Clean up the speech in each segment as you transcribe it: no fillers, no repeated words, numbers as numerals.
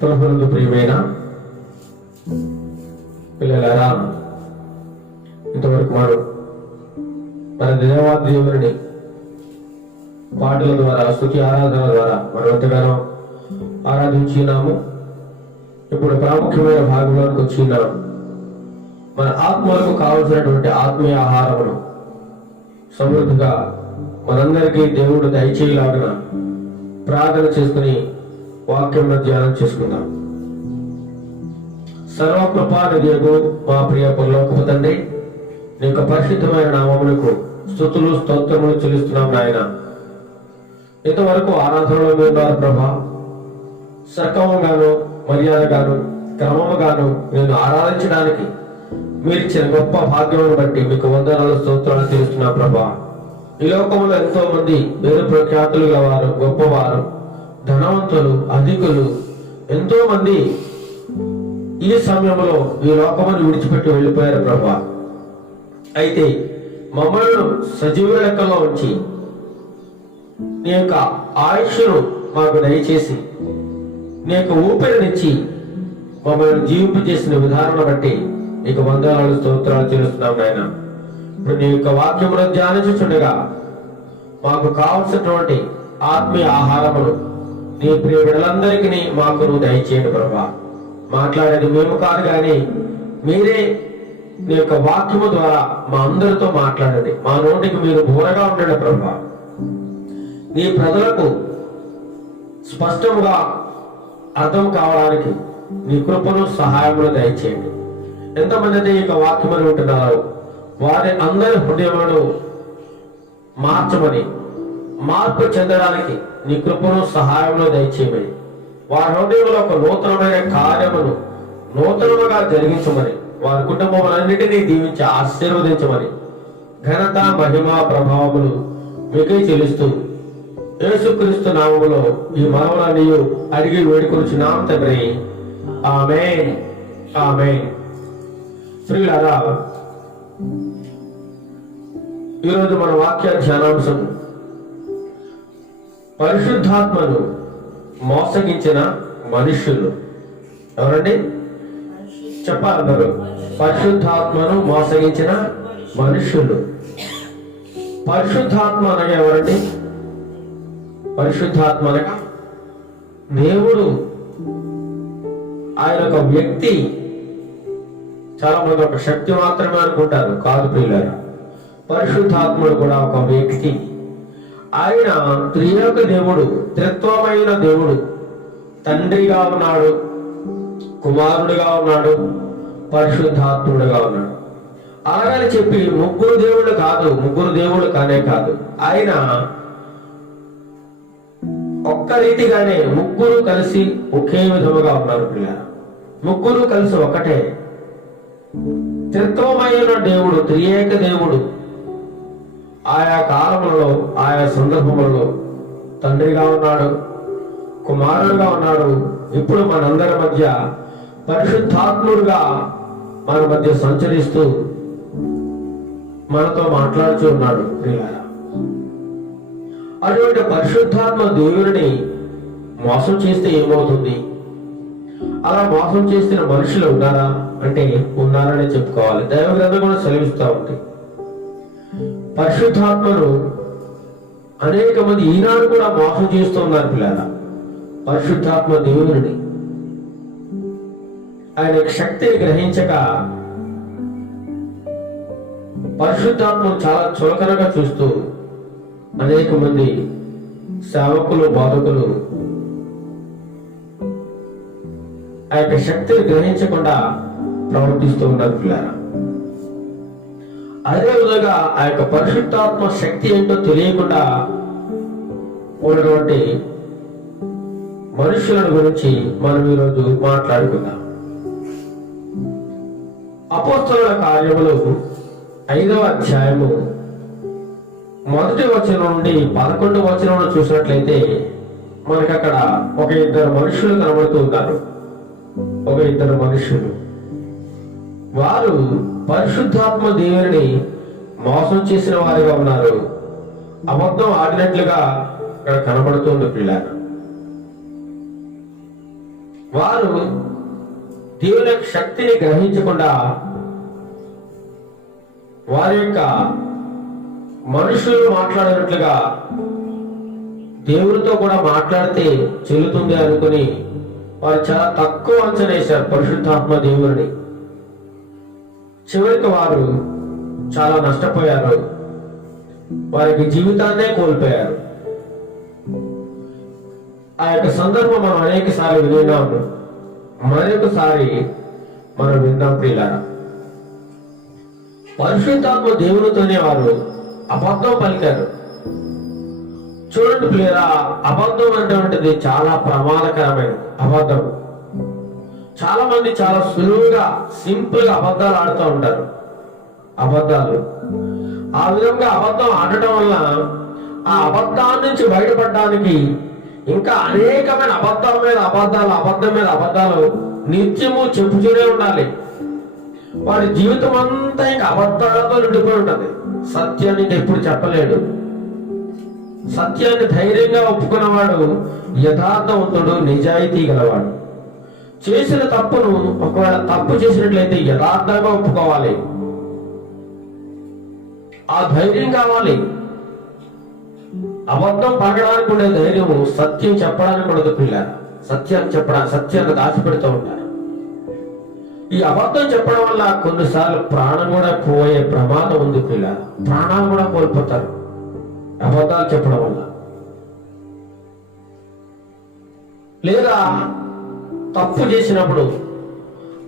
ప్రభువునందు ప్రియమైన పిల్లలారా, ఇంతవరకు మన దేవాదేవుని పాటల ద్వారా, స్తుతి ఆరాధన ద్వారా మనం ఎంతగానో ఆరాధించినాము. ఇప్పుడు ప్రాముఖ్యమైన భాగంలోకి వచ్చినాము. మన ఆత్మలకు కావలసినటువంటి ఆత్మీయ ఆహారమును సమృద్ధిగా మనందరికీ దేవుడు దయచేయలాగిన ప్రార్థన చేసుకుని వాక్యం ధ్యానం చేసుకుందాం. సర్వకృపానిధియగు మా ప్రియ పరలోకపు తండ్రి, నీ యొక్క పరిశుద్ధమైన నామములకు స్తుతులు స్తోత్రములు చెల్లిస్తున్నాం నాయన. ఇంతవరకు ఆరాధనలో ఉన్నారు ప్రభా. సక్రమంగాను మర్యాదగాను క్రమముగాను నేను ఆరాధించడానికి మీరు ఇచ్చిన గొప్ప భాగ్యమును బట్టి మీకు వందనాలు స్తోత్రాలు తెలుస్తున్నా ప్రభా. ఈ లోకంలో ఎంతో మంది పేరు ప్రఖ్యాతులు గలవారు, గొప్పవారు, ధనవంతులు, అధికులు ఎంతో మంది ఈ సమయంలో ఈ లోకమును విడిచిపెట్టి వెళ్ళిపోయారు ప్రభా. అయితే మమ్మల్ని సజీవ లెక్కలో ఉంచి నీ యొక్క ఆయుష్ను మాకు దయచేసి నీ యొక్క ఊపిరినిచ్చి మమ్మల్ని జీవింపజేసిన విధానం బట్టి నీకు వందనాలు స్తోత్రాలు చెల్లిస్తున్నాం నాయన. ఇప్పుడు నీ యొక్క వాక్యమును ధ్యానించుచుండగా మాకు కావలసినటువంటి ఆత్మీయ ఆహారమును నీ ప్రియ బిడ్డలందరికీ మాకు నువ్వు దయచేయండి ప్రభా. మాట్లాడేది మేము కాదు కానీ మీరే నీ యొక్క వాక్యము ద్వారా మా అందరితో మాట్లాడండి. మా నోటికి మీరు బోరగా ఉండండి ప్రభా. నీ ప్రజలకు స్పష్టంగా అర్థం కావడానికి నీ కృపను సహాయమును దయచేయండి. ఎంతమంది అయితే ఈ యొక్క వాక్యమని ఉంటున్నారు వారి అందరి హృదయములను మార్చమని, మార్పు చెందడానికి నీ కృపను సహాయమును దయచేయమని, వారి హృదయంలో ఒక నూతనమైన కార్యమును నూతనముగా జరిగించమని, వారి కుటుంబములన్నిటినీ దీవించి ఆశీర్వదించమని ఘనత మహిమ ప్రభావములు మీకే చెల్లిస్తూ యేసుక్రీస్తు నామములో ఈ మనవులన్నీ అడిగి వేడుకొనుచున్నాం తండ్రి. ఆమేన్, ఆమేన్. ప్రియులారా, ఈరోజు మన వాక్య ధ్యానాంశం పరిశుద్ధాత్మను మోసగించిన మనుష్యులు. ఎవరండి చెప్పాలన్నారు? పరిశుద్ధాత్మను మోసగించిన మనుష్యులు. పరిశుద్ధాత్మ అనగా ఎవరండి? పరిశుద్ధాత్మ అనగా దేవుడు. ఆయన ఒక వ్యక్తి. చాలా మంది ఒక శక్తి మాత్రమే అనుకుంటారు. కాదు ప్రియులారా, పరిశుద్ధాత్ముడు కూడా ఒక వ్యక్తి. ఆయన త్రియేక దేవుడు, త్రిత్వమైన దేవుడు. తండ్రిగా ఉన్నాడు, కుమారుడిగా ఉన్నాడు, పరిశుద్ధాత్ముడుగా ఉన్నాడు. అలాగని చెప్పి ముగ్గురు దేవుళ్ళు కాదు, ముగ్గురు దేవుళ్ళు కానే కాదు. ఆయన ఒక్క రీతిగానే ముగ్గురు కలిసి ఒకే విధముగా ఉన్నారు పిల్లలు. ముగ్గురు కలిసి ఒకటే. త్రిత్వమైన దేవుడు, త్రియేక దేవుడు ఆయా కాలములలో, ఆయా సందర్భములలో తండ్రిగా ఉన్నాడు, కుమారుడుగా ఉన్నాడు. ఇప్పుడు మనందరి మధ్య పరిశుద్ధాత్ముడుగా మన మధ్య సంచరిస్తూ మనతో మాట్లాడుతూ ఉన్నాడు ప్రియులారా. అటువంటి పరిశుద్ధాత్మ దేవుడిని మోసం చేస్తే ఏమవుతుంది? అలా మోసం చేసిన మనుషులు ఉన్నారా అంటే ఉన్నారని చెప్పుకోవాలి. దైవ గ్రంథం కూడా సెలవిస్తూ ఉంది. పరిశుద్ధాత్మను అనేక మంది ఈనాడు కూడా మోసం చేస్తూ ఉన్నారు పిల్లల. పరిశుద్ధాత్మ దేవుడిని, ఆయన శక్తిని గ్రహించక పరిశుద్ధాత్మను చాలా చులకనగా చూస్తూ అనేక మంది సేవకులు, బోధకులు ఆ యొక్క శక్తిని గ్రహించకుండా ప్రవర్తిస్తూ ఉన్నారు పిల్లరా. అదేవిధంగా ఆ యొక్క పరిశుద్ధాత్మ శక్తి ఏంటో తెలియకుండా ఉన్నటువంటి మనుషుల గురించి మనం ఈరోజు మాట్లాడుకుందాం. అపోస్తలుల కార్యములు 5వ అధ్యాయము 1వ వచనం నుండి 11వ వచనం చూసినట్లయితే మనకి అక్కడ ఒక ఇద్దరు మనుషులు కనబడుతూ ఉన్నారు. ఒక ఇద్దరు మనుషులు, వారు పరిశుద్ధాత్మ దేవుని మోసం చేసిన వారిగా ఉన్నారు. అబద్ధం ఆడినట్లుగా ఇక్కడ కనబడుతుంది పిల్లలు. వారు దేవుని యొక్క శక్తిని గ్రహించకుండా వారి యొక్క మనుషులు మాట్లాడినట్లుగా దేవునితో కూడా మాట్లాడితే చెల్లుతుంది అనుకుని వారు చాలా తక్కువ అంచనా వేశారు పరిశుద్ధాత్మ దేవుని. చివరికి వారు చాలా నష్టపోయారు, వారికి జీవితాన్నే కోల్పోయారు. ఆ యొక్క సందర్భం మనం అనేక సార్లు విన్నాము, మరొకసారి మనం విందాం ప్రియులారా. పరిశుద్ధాత్మ దేవునితోనే వారు అబద్ధం పలికారు. చూడండి ప్రియులారా, అబద్ధం అనేటువంటిది చాలా ప్రమాదకరమైన అబద్ధం. చాలా మంది చాలా సులువుగా సింపుల్ గా అబద్ధాలు ఆడుతూ ఉంటారు. అబద్ధాలు ఆ విధంగా అబద్ధం ఆడటం వల్ల ఆ అబద్ధాల నుంచి బయటపడడానికి ఇంకా అనేకమైన అబద్ధాల మీద అబద్ధాలు, అబద్ధం మీద అబద్ధాలు నిత్యము చెప్పుతూనే ఉండాలి. వాడి జీవితం అంతా ఇంకా అబద్ధాలతో నిండిపోయి ఉంటుంది. సత్యాన్ని ఎప్పుడు చెప్పలేడు. సత్యాన్ని ధైర్యంగా ఒప్పుకున్నవాడు యథార్థవంతుడు, నిజాయితీ గలవాడు. చేసిన తప్పును ఒకవేళ తప్పు చేసినట్లయితే యథార్థంగా ఒప్పుకోవాలి. ఆ ధైర్యం కావాలి. అబద్ధం పడడానికి ఉండే ధైర్యము సత్యం చెప్పడానికి ఉండదు పిల్లలు. సత్యాన్ని చెప్పడానికి, సత్యాన్ని దాచిపెడుతూ ఉంటారు. ఈ అబద్ధం చెప్పడం వల్ల కొన్నిసార్లు ప్రాణం కూడా పోయే ప్రమాదం ఉంది పిల్లలు. ప్రాణాలు కూడా కోల్పోతారు అబద్ధాలు చెప్పడం వల్ల. లేదా తప్పు చేసినప్పుడు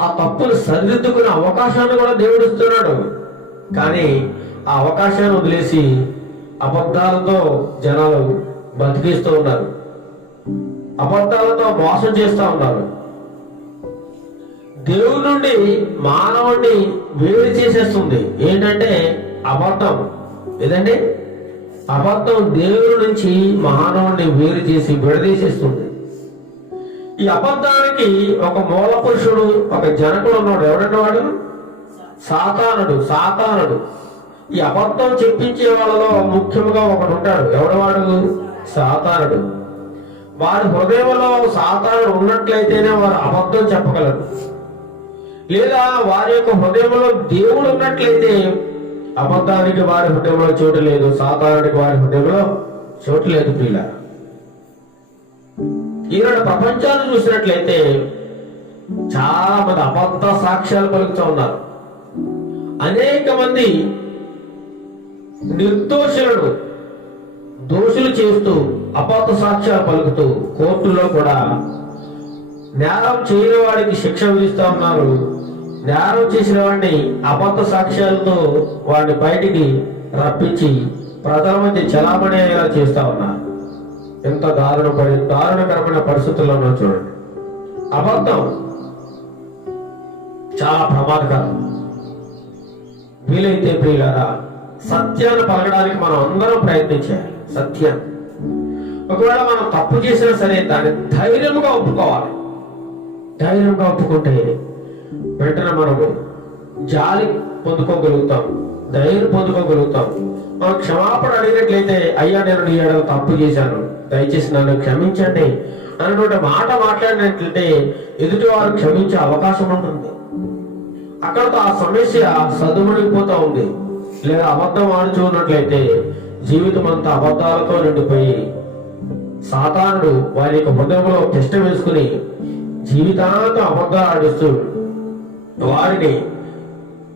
ఆ తప్పును సరిదిద్దుకునే అవకాశాన్ని కూడా దేవుడు ఇస్తున్నాడు. కానీ ఆ అవకాశాన్ని వదిలేసి అబద్ధాలతో జనాలు బతికిస్తూ ఉన్నారు, అబద్ధాలతో మోసం చేస్తూ ఉన్నారు. దేవుడి నుండి మానవుడిని వేడి చేసేస్తుంది ఏంటంటే అబద్ధం. ఏదండి? అబద్ధం దేవుడి నుంచి మానవుడిని వేరు చేసి విడదీసేస్తుంది. ఈ అబద్ధానికి ఒక మూల పురుషుడు, ఒక జనకుడు ఉన్నాడు. ఎవడన్నవాడు? సాతానుడు. సాతానుడు ఈ అబద్ధం చెప్పించే వాళ్ళలో ముఖ్యంగా ఒకడు ఉంటాడు. ఎవడవాడు? సాతానుడు. వారి హృదయంలో సాతానుడు ఉన్నట్లయితేనే వారు అబద్ధం చెప్పగలరు. లేదా వారి యొక్క హృదయంలో దేవుడు ఉన్నట్లయితే అబద్ధానికి వారి హృదయంలో చోటు లేదు, సాతానుడికి వారి హృదయంలో చోటు లేదు. పిల్ల ఈనాడు ప్రపంచాన్ని చూసినట్లయితే చాలా మంది అబద్ధ సాక్ష్యాలు పలుకుతూ ఉన్నారు. అనేక మంది నిర్దోషులను దోషులు చేస్తూ అబద్ధ సాక్ష్యాలు పలుకుతూ కోర్టులో కూడా నేరం చేయని వాడికి శిక్ష విధిస్తూ ఉన్నారు. నేరం చేసిన వాడిని అబద్ధ సాక్ష్యాలతో వాడిని బయటికి రప్పించి ప్రజల మధ్య చలామణి అయ్యేలా చేస్తా ఉన్నారు. ఎంత దారుణకరమైన పరిస్థితుల్లో ఉన్నా చూడండి. అబద్ధం చాలా ప్రమాదకరం. వీలైతే ప్రియులారా సత్యాన్ని పలకడానికి మనం అందరం ప్రయత్నించాలి. సత్యాన్ని ఒకవేళ మనం తప్పు చేసినా సరే దాన్ని ధైర్యంగా ఒప్పుకోవాలి. ధైర్యంగా ఒప్పుకుంటే వెంటనే మనము జాలి పొందుకోగలుగుతాం, ధైర్యం పొందుకోగలుగుతాం. మనం క్షమాపణ అడిగినట్లయితే అయ్యా నేను నీ ఎడల తప్పు చేశాను, దయచేసి నన్ను క్షమించండి అన్నటువంటి మాట మాట్లాడినట్లయితే ఎదుటి వారు క్షమించే అవకాశం ఉంటుంది. అక్కడతో ఆ సమస్య సద్దుమణిగిపోతా ఉంది. లేదా అబద్ధం ఆడుచూ ఉన్నట్లయితే జీవితం అంతా అబద్ధాలతో నిండిపోయి సాతానుడు వారి యొక్క హృదయంలో తిష్ట వేసుకుని జీవితాంతం అబద్ధాలు ఆడిస్తూ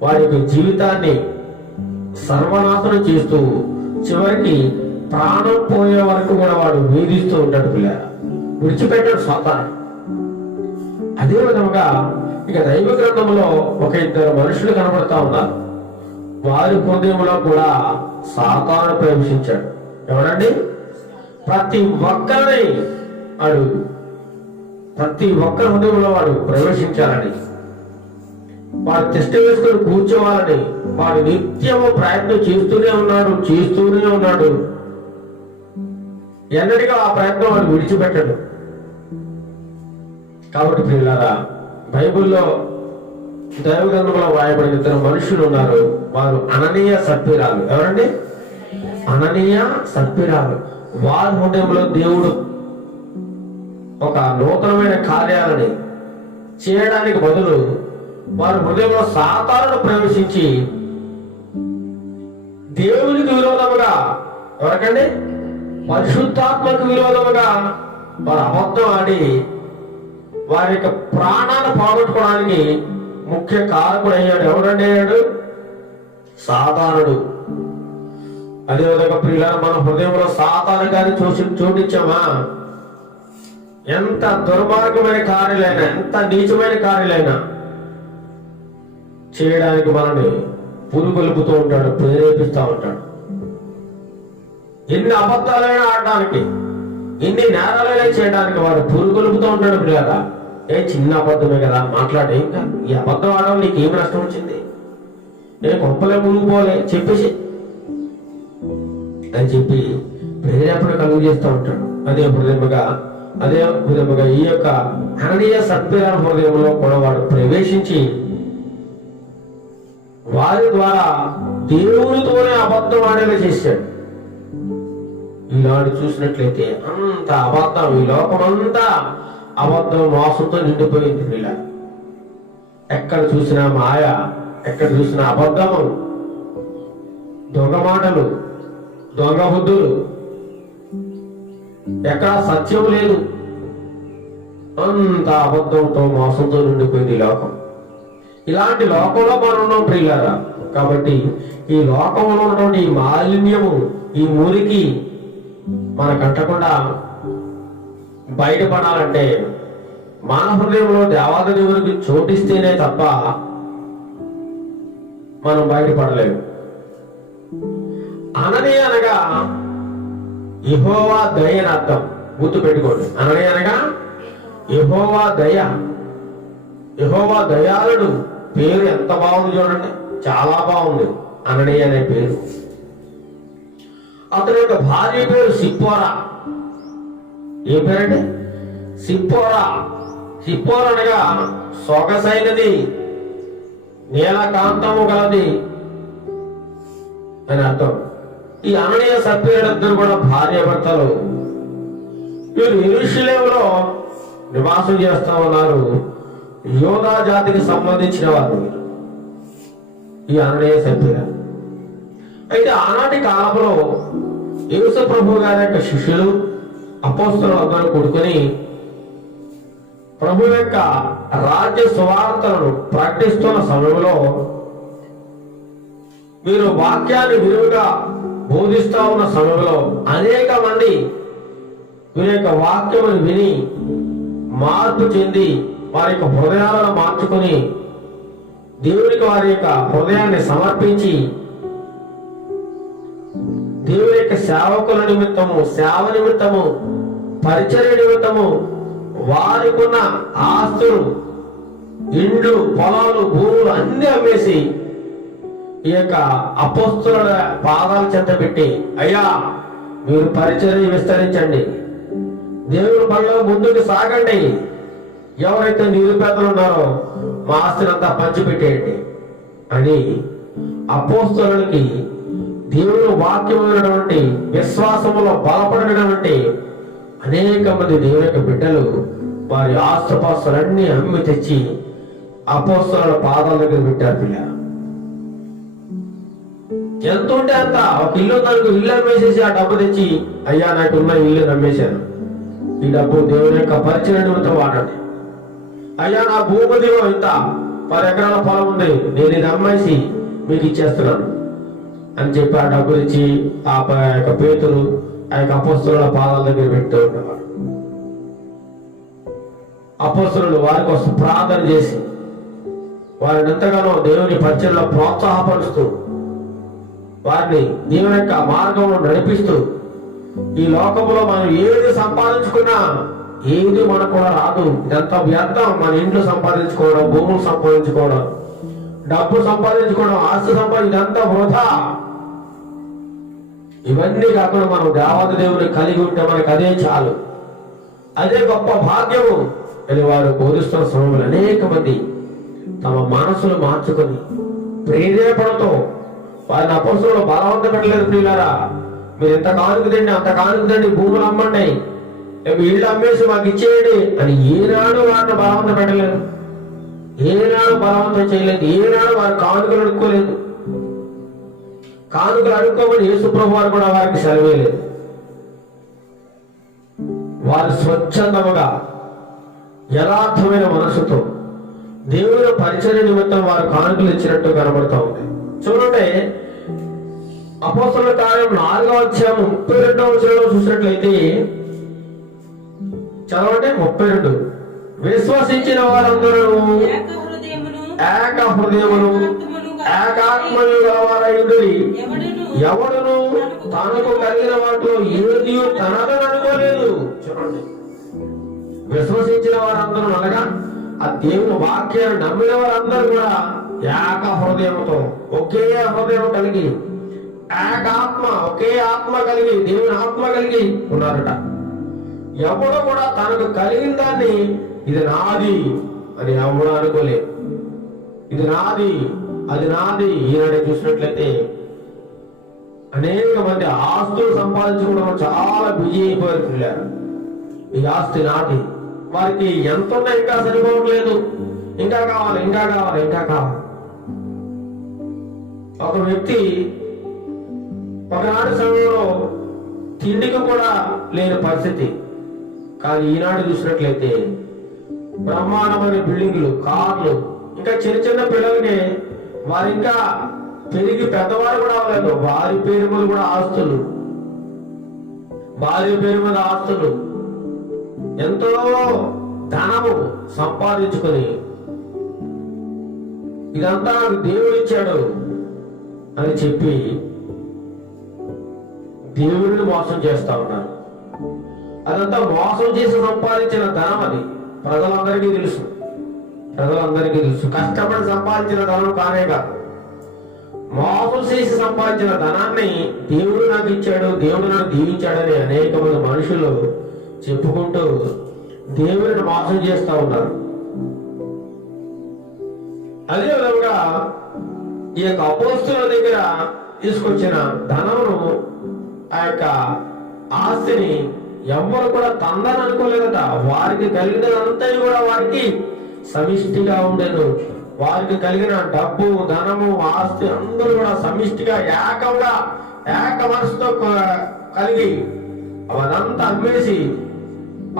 వారి యొక్క జీవితాన్ని సర్వనాశనం చేస్తూ చివరికి ప్రాణం పోయే వరకు కూడా వాడు వేధిస్తూ ఉంటాడు. పిల్లలు విడిచిపెట్టాడు సాతాను. అదే విధంగా ఇక దైవ గ్రంథంలో ఒక ఇద్దరు మనుషులు కనబడతా ఉన్నారు. వారి హృదయంలో కూడా సాతాను ప్రవేశించాడు. ఎవరండి? ప్రతి ఒక్కరిని ప్రతి ఒక్కరి హృదయంలో వాడు ప్రవేశించాలని, వాడు తిష్ట వేసుకొని కూర్చోవాలని వాడు నిత్యము ప్రయత్నం చేస్తూనే ఉన్నాడు. ఎన్నటిగా ఆ ప్రయత్నం వాడు విడిచిపెట్టడు. కాబట్టి ప్రియులారా బైబిల్లో దైవ గ్రంథంలో వాయబడిన ఇద్దరు మనుషులు ఉన్నారు. వారు అననీయ సప్పిరాలు. ఎవరండి? అననీయ సప్పిరాలు. వారి హృదయంలో దేవుడు ఒక నూతనమైన కార్యాలని చేయడానికి బదులు వారి హృదయంలో సాతానుడు ప్రవేశించి దేవునికి విరోధముగా, ఎవరికండి? పరిశుద్ధాత్మకు విరోధముగా వారు అబద్ధం ఆడి వారి యొక్క ప్రాణాన్ని పోగొట్టుకోవడానికి ముఖ్య కారకుడు అయ్యాడు. ఎవరండి అయ్యాడు? సాతానుడు. అదేవిధంగా ప్రియులారా, మన హృదయంలో సాతాను గారి చోటించామా, ఎంత దుర్మార్గమైన కార్యాలైనా, ఎంత నీచమైన కార్యాలైనా చేయడానికి మనల్ని పురుగొలుపుతూ ఉంటాడు, ప్రేరేపిస్తూ ఉంటాడు. ఎన్ని అబద్ధాలైనా ఆడడానికి, ఎన్ని నేరాలైనా చేయడానికి వాడు పురుగొలుపుతూ ఉంటాడు. ప్రియులారా, ఏ చిన్న అబద్ధమే కదా మాట్లాడే, ఇంకా ఈ అబద్ధం ఆడడం నీకు ఏమి నష్టం వచ్చింది, ఏ గొప్పలే మునిగిపోలే చెప్పేసి అని చెప్పి ప్రేరేపణ కలుగు చేస్తూ ఉంటాడు. అదే విధముగా ఈ యొక్క హననీయ సత్పీర హృదయంలో కూడా వాడు ప్రవేశించి వారి ద్వారా దేవునితోనే అబద్ధం ఆడేలా చేశాడు. ఈనాడు చూసినట్లయితే అంత అబద్ధం, ఈ లోకమంతా అబద్ధం మోసంతో నిండిపోయింది. ఇలా ఎక్కడ చూసినా మాయ, ఎక్కడ చూసినా అబద్ధము, దొంగ మాటలు, దొంగ బుద్ధులు, ఎక్కడ సత్యం లేదు. అంత అబద్ధంతో మోసంతో నిండిపోయింది లోకం. ఇలాంటి లోకంలో మనం ఉన్నాం ప్రియులారా. కాబట్టి ఈ లోకంలో ఉన్నటువంటి ఈ మాలిన్యము, ఈ మురికి మనకంటకుండా బయటపడాలంటే మన హృదయంలో దేవాది దేవునికి చోటిస్తేనే తప్ప మనం బయటపడలేము. అననీయ అనగా యెహోవా దయ అని అర్థం, గుర్తు పెట్టుకోండి. అననీయ అనగా యెహోవా దయ, యెహోవా దయాళుడు. పేరు ఎంత బాగుంది చూడండి, చాలా బాగుంది అననీయ అనే పేరు. అతని యొక్క భార్య పేరు సిప్పోరా. ఏ పేరండి? సిప్పోరా. సిప్పోరా అనగా సొగసైనది, నీలకాంతము గలది అని అర్థం. ఈ అననీయ సప్పీరులిద్దరు కూడా భార్య భర్తలు. వీరు యెరూషలేములో నివాసం చేస్తా ఉన్నారు. యోధా జాతికి సంబంధించిన వారు ఈ అననీయ సప్పీర. అయితే ఆనాటి కాలంలో యేసు ప్రభు గారి యొక్క శిష్యులు, అపోస్తలులు అందరూ కూడుకొని ప్రభు యొక్క రాజ్య సువార్తలను ప్రకటిస్తున్న సమయంలో మీరు వాక్యాన్ని విరివిగా బోధిస్తా ఉన్న సమయంలో అనేక మంది వీరి యొక్క వాక్యమును విని మార్పు చెంది వారి యొక్క హృదయాలను మార్చుకొని దేవునికి వారి యొక్క హృదయాన్ని సమర్పించి దేవుని యొక్క సేవకుల నిమిత్తము, సేవ నిమిత్తము, పరిచర్య నిమిత్తము వారికి ఉన్న ఆస్తులు, ఇండ్లు, పొలాలు, భూములు అన్ని అమ్మేసి ఈ యొక్క అపోస్తలుల పాదాల చెంత పెట్టి, అయ్యా మీరు పరిచర్య విస్తరించండి, దేవుని పనిలో ముందుకు సాగండి, ఎవరైతే నిరుపేదలు ఉన్నారో మా ఆస్తినంతా పంచిపెట్టేయండి అని అపోస్తలులకి దేవుని వాక్యమైనటువంటి విశ్వాసములో బలపడినటువంటి అనేక మంది దేవుని యొక్క బిడ్డలు వారి ఆస్తుపాస్తులన్నీ అమ్మి తెచ్చి అపోస్తలుల పాదాల దగ్గర పెట్టారు. పిల్ల ఎంత ఉంటే అంత, ఒక ఇల్లు తనకు ఇల్లు అమ్మేసేసి ఆ డబ్బు తెచ్చి, అయ్యా నాకు ఉన్న ఇల్లు నమ్మేశాను, ఈ డబ్బు దేవుని యొక్క పరిచయ నిమిత్తం వాడండి. అయ్యా నా భూమి దిగో ఇంత 10 ఎకరాల పొలం ఉంది, నేను ఇది అమ్మేసి మీకు ఇచ్చేస్తున్నాను అని చెప్పి ఆ డబ్బులు ఇచ్చి ఆ యొక్క పేతురు ఆ యొక్క అపోస్తలుల పాదాల దగ్గర పెడుతూ ఉండేవాడు. అపోస్తలులు వారి కోసం ప్రార్థన చేసి వారిని ఎంతగానో దేవుని పరిచయంలో ప్రోత్సాహపరుస్తూ వారిని దేవుని యొక్క మార్గంలో నడిపిస్తూ, ఈ లోకంలో మనం ఏది సంపాదించుకున్నా ఏది మనకు కూడా రాదు, ఇదంతా వ్యర్థం. మన ఇంట్లో సంపాదించుకోవడం, భూములు సంపాదించుకోవడం, డబ్బు సంపాదించుకోవడం, ఆస్తి ఇదంతా వృధా. ఇవన్నీ కాకుండా మనం దేవాది దేవుని కలిగి ఉంటే మనకు అదే చాలు, అదే గొప్ప భాగ్యము అని వారు బోధిస్తున్న సమయంలో అనేక మంది తమ మనసులు మార్చుకొని ప్రేరేపణతో వారిని అపోస్తలులు బలవంతం పెట్టలేదు. ప్రియులారా, మీరు ఎంత కానుకదండి అంత కానుకదండి, భూములు అమ్మండి, ఇళ్ళు అమ్మేసి మాకు ఇచ్చేయండి అని ఏనాడు వారిని బలవంతం పెట్టలేదు, ఏనాడు బలవంతం చేయలేదు, ఏనాడు వారు కానుకలు అడుక్కోలేదు. కానుకలు అడుక్కోమని యేసు ప్రభు వారు కూడా వారికి సెలవేలేదు. వారు స్వచ్ఛందముగా యథార్థమైన మనసుతో దేవుని పరిచర్య నిమిత్తం వారు కానుకలు ఇచ్చినట్టు కనబడుతూ ఉంది. చూడండి, అపోస్తలుల కార్యం 4వ అధ్యాయం 32వ వచనంలో చూసినట్లయితే, చదవండి 32. విశ్వసించిన వారందరూ ఏక హృదయమును ఏకాత్మలు గలవారయుండి ఎవడును తనకు కలిగిన వాటిలో ఏది తనదని అనుకోలేదు. చూడండి, విశ్వసించిన వారందరూ అనగా ఆ దేవుని వాక్యాన్ని నమ్మిన వారందరూ కూడా ఏక హృదయంతో ఒకే హృదయం కలిగి ఏకాత్మ ఒకే ఆత్మ కలిగి దేవుని ఆత్మ కలిగి ఉన్నారట. ఎవడు కూడా తనకు కలిగిన దాన్ని ఇది నాది అని ఎవడు అనుకోలేదు. ఇది నాది, అది నాది. ఈనాడు చూసినట్లయితే అనేక మంది ఆస్తులు సంపాదించుకోవడం చాలా బిజీ అయిపోయారు. ఈ ఆస్తి నాది. వారికి ఎంత ఉన్నా ఇంకా సరిపోవట్లేదు, ఇంకా కావాలి, ఇంకా కావాలి, ఇంకా కావాలి. ఒక వ్యక్తి ఒకనాటి సమయంలో తిండికి కూడా లేని పరిస్థితి, కానీ ఈనాడు చూసినట్లయితే బ్రహ్మాండమైన బిల్డింగ్లు, కార్లు, ఇంకా చిన్న చిన్న పిల్లలకి వారు ఇంకా పెరిగి పెద్దవారు కూడా అవ్వలేదు, వారి పేరు మీద కూడా ఆస్తులు, భార్య పేరు మీద ఆస్తులు, ఎంతో ధనము సంపాదించుకొని ఇదంతా నాకు దేవుడు ఇచ్చాడు అని చెప్పి దేవుడిని మోసం చేస్తా ఉన్నారు. అదంతా మోసం చేసి సంపాదించిన ధనం. అది ప్రజలందరికీ తెలుసు, ప్రజలందరికీ తెలుసు. కష్టపడి సంపాదించిన ధనం కానే కాదు, మోసం చేసి సంపాదించిన ధనాన్ని దేవుడు నాకు ఇచ్చాడు, దేవుడు నాకు దీవించాడని అనేక మంది మనుషులు చెప్పుకుంటూ దేవుడిని మోసం చేస్తా ఉన్నారు. అదే విధంగా ఈ యొక్క అపోస్తుల దగ్గర తీసుకొచ్చిన ధనమును, ఆ యొక్క ఆస్తిని ఎవ్వరు కూడా తందని అనుకోలేదట. వారికి కలిగినంతా కూడా వారికి సమిష్టిగా ఉండేను. వారికి కలిగిన డబ్బు, ధనము, ఆస్తి అందరూ కూడా సమిష్టిగా ఏకంగా ఏక మనసుతో కలిగి అదంతా అమ్మేసి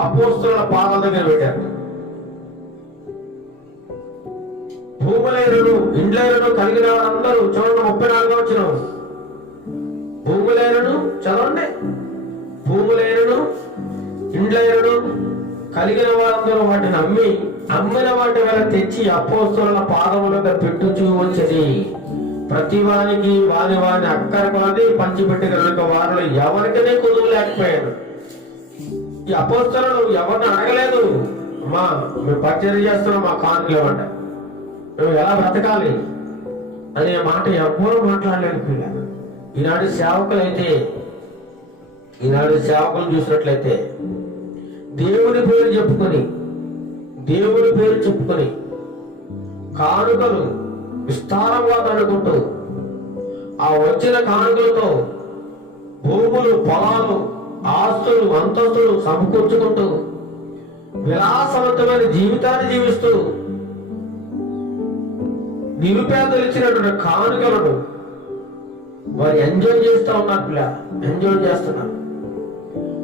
అపోస్తుల పాదాల దగ్గర పెట్టారు. భూములైనను ఇండ్లైనను కలిగిన వారందరూ, చూడండి 34వ వచనం, భూములైనను, చదవండి, భూములైనను ఇండ్లైనను కలిగిన వారందరూ వాటిని అమ్మిన వాటి వల్ల తెచ్చి అపోస్తుల పాదములుగా పెట్టుచూ వచ్చేది. ప్రతి వారికి వారి వారిని అక్కర కొలది పంచిపెట్టి కనుక వారిలో ఎవరికనే కుదువు లేకపోయారు. ఈ అపోస్తలులు ఎవరిని అడగలేదు, అమ్మా మేము పరిచర్య చేస్తున్నాం, మా కానుకలు ఇవ్వంట, మేము ఎలా బ్రతకాలి అనే మాట ఎవ్వరూ మాట్లాడలేదు పిల్లలు. ఈనాడు సేవకులు చూసినట్లయితే దేవుని పేరు చెప్పుకొని కానుకలు విస్తారంగా తడుకుంటూ ఆ వచ్చిన కానుకలతో భూములు, పొలాలు, ఆస్తులు, అంతస్తులు సమకూర్చుకుంటూ విలాసవంతమైన జీవితాన్ని జీవిస్తూ నిరుపేదలు ఇచ్చినటువంటి కానుకలను వారు ఎంజాయ్ చేస్తూ ఉన్నారు. పిల్ల ఎంజాయ్ చేస్తున్నారు.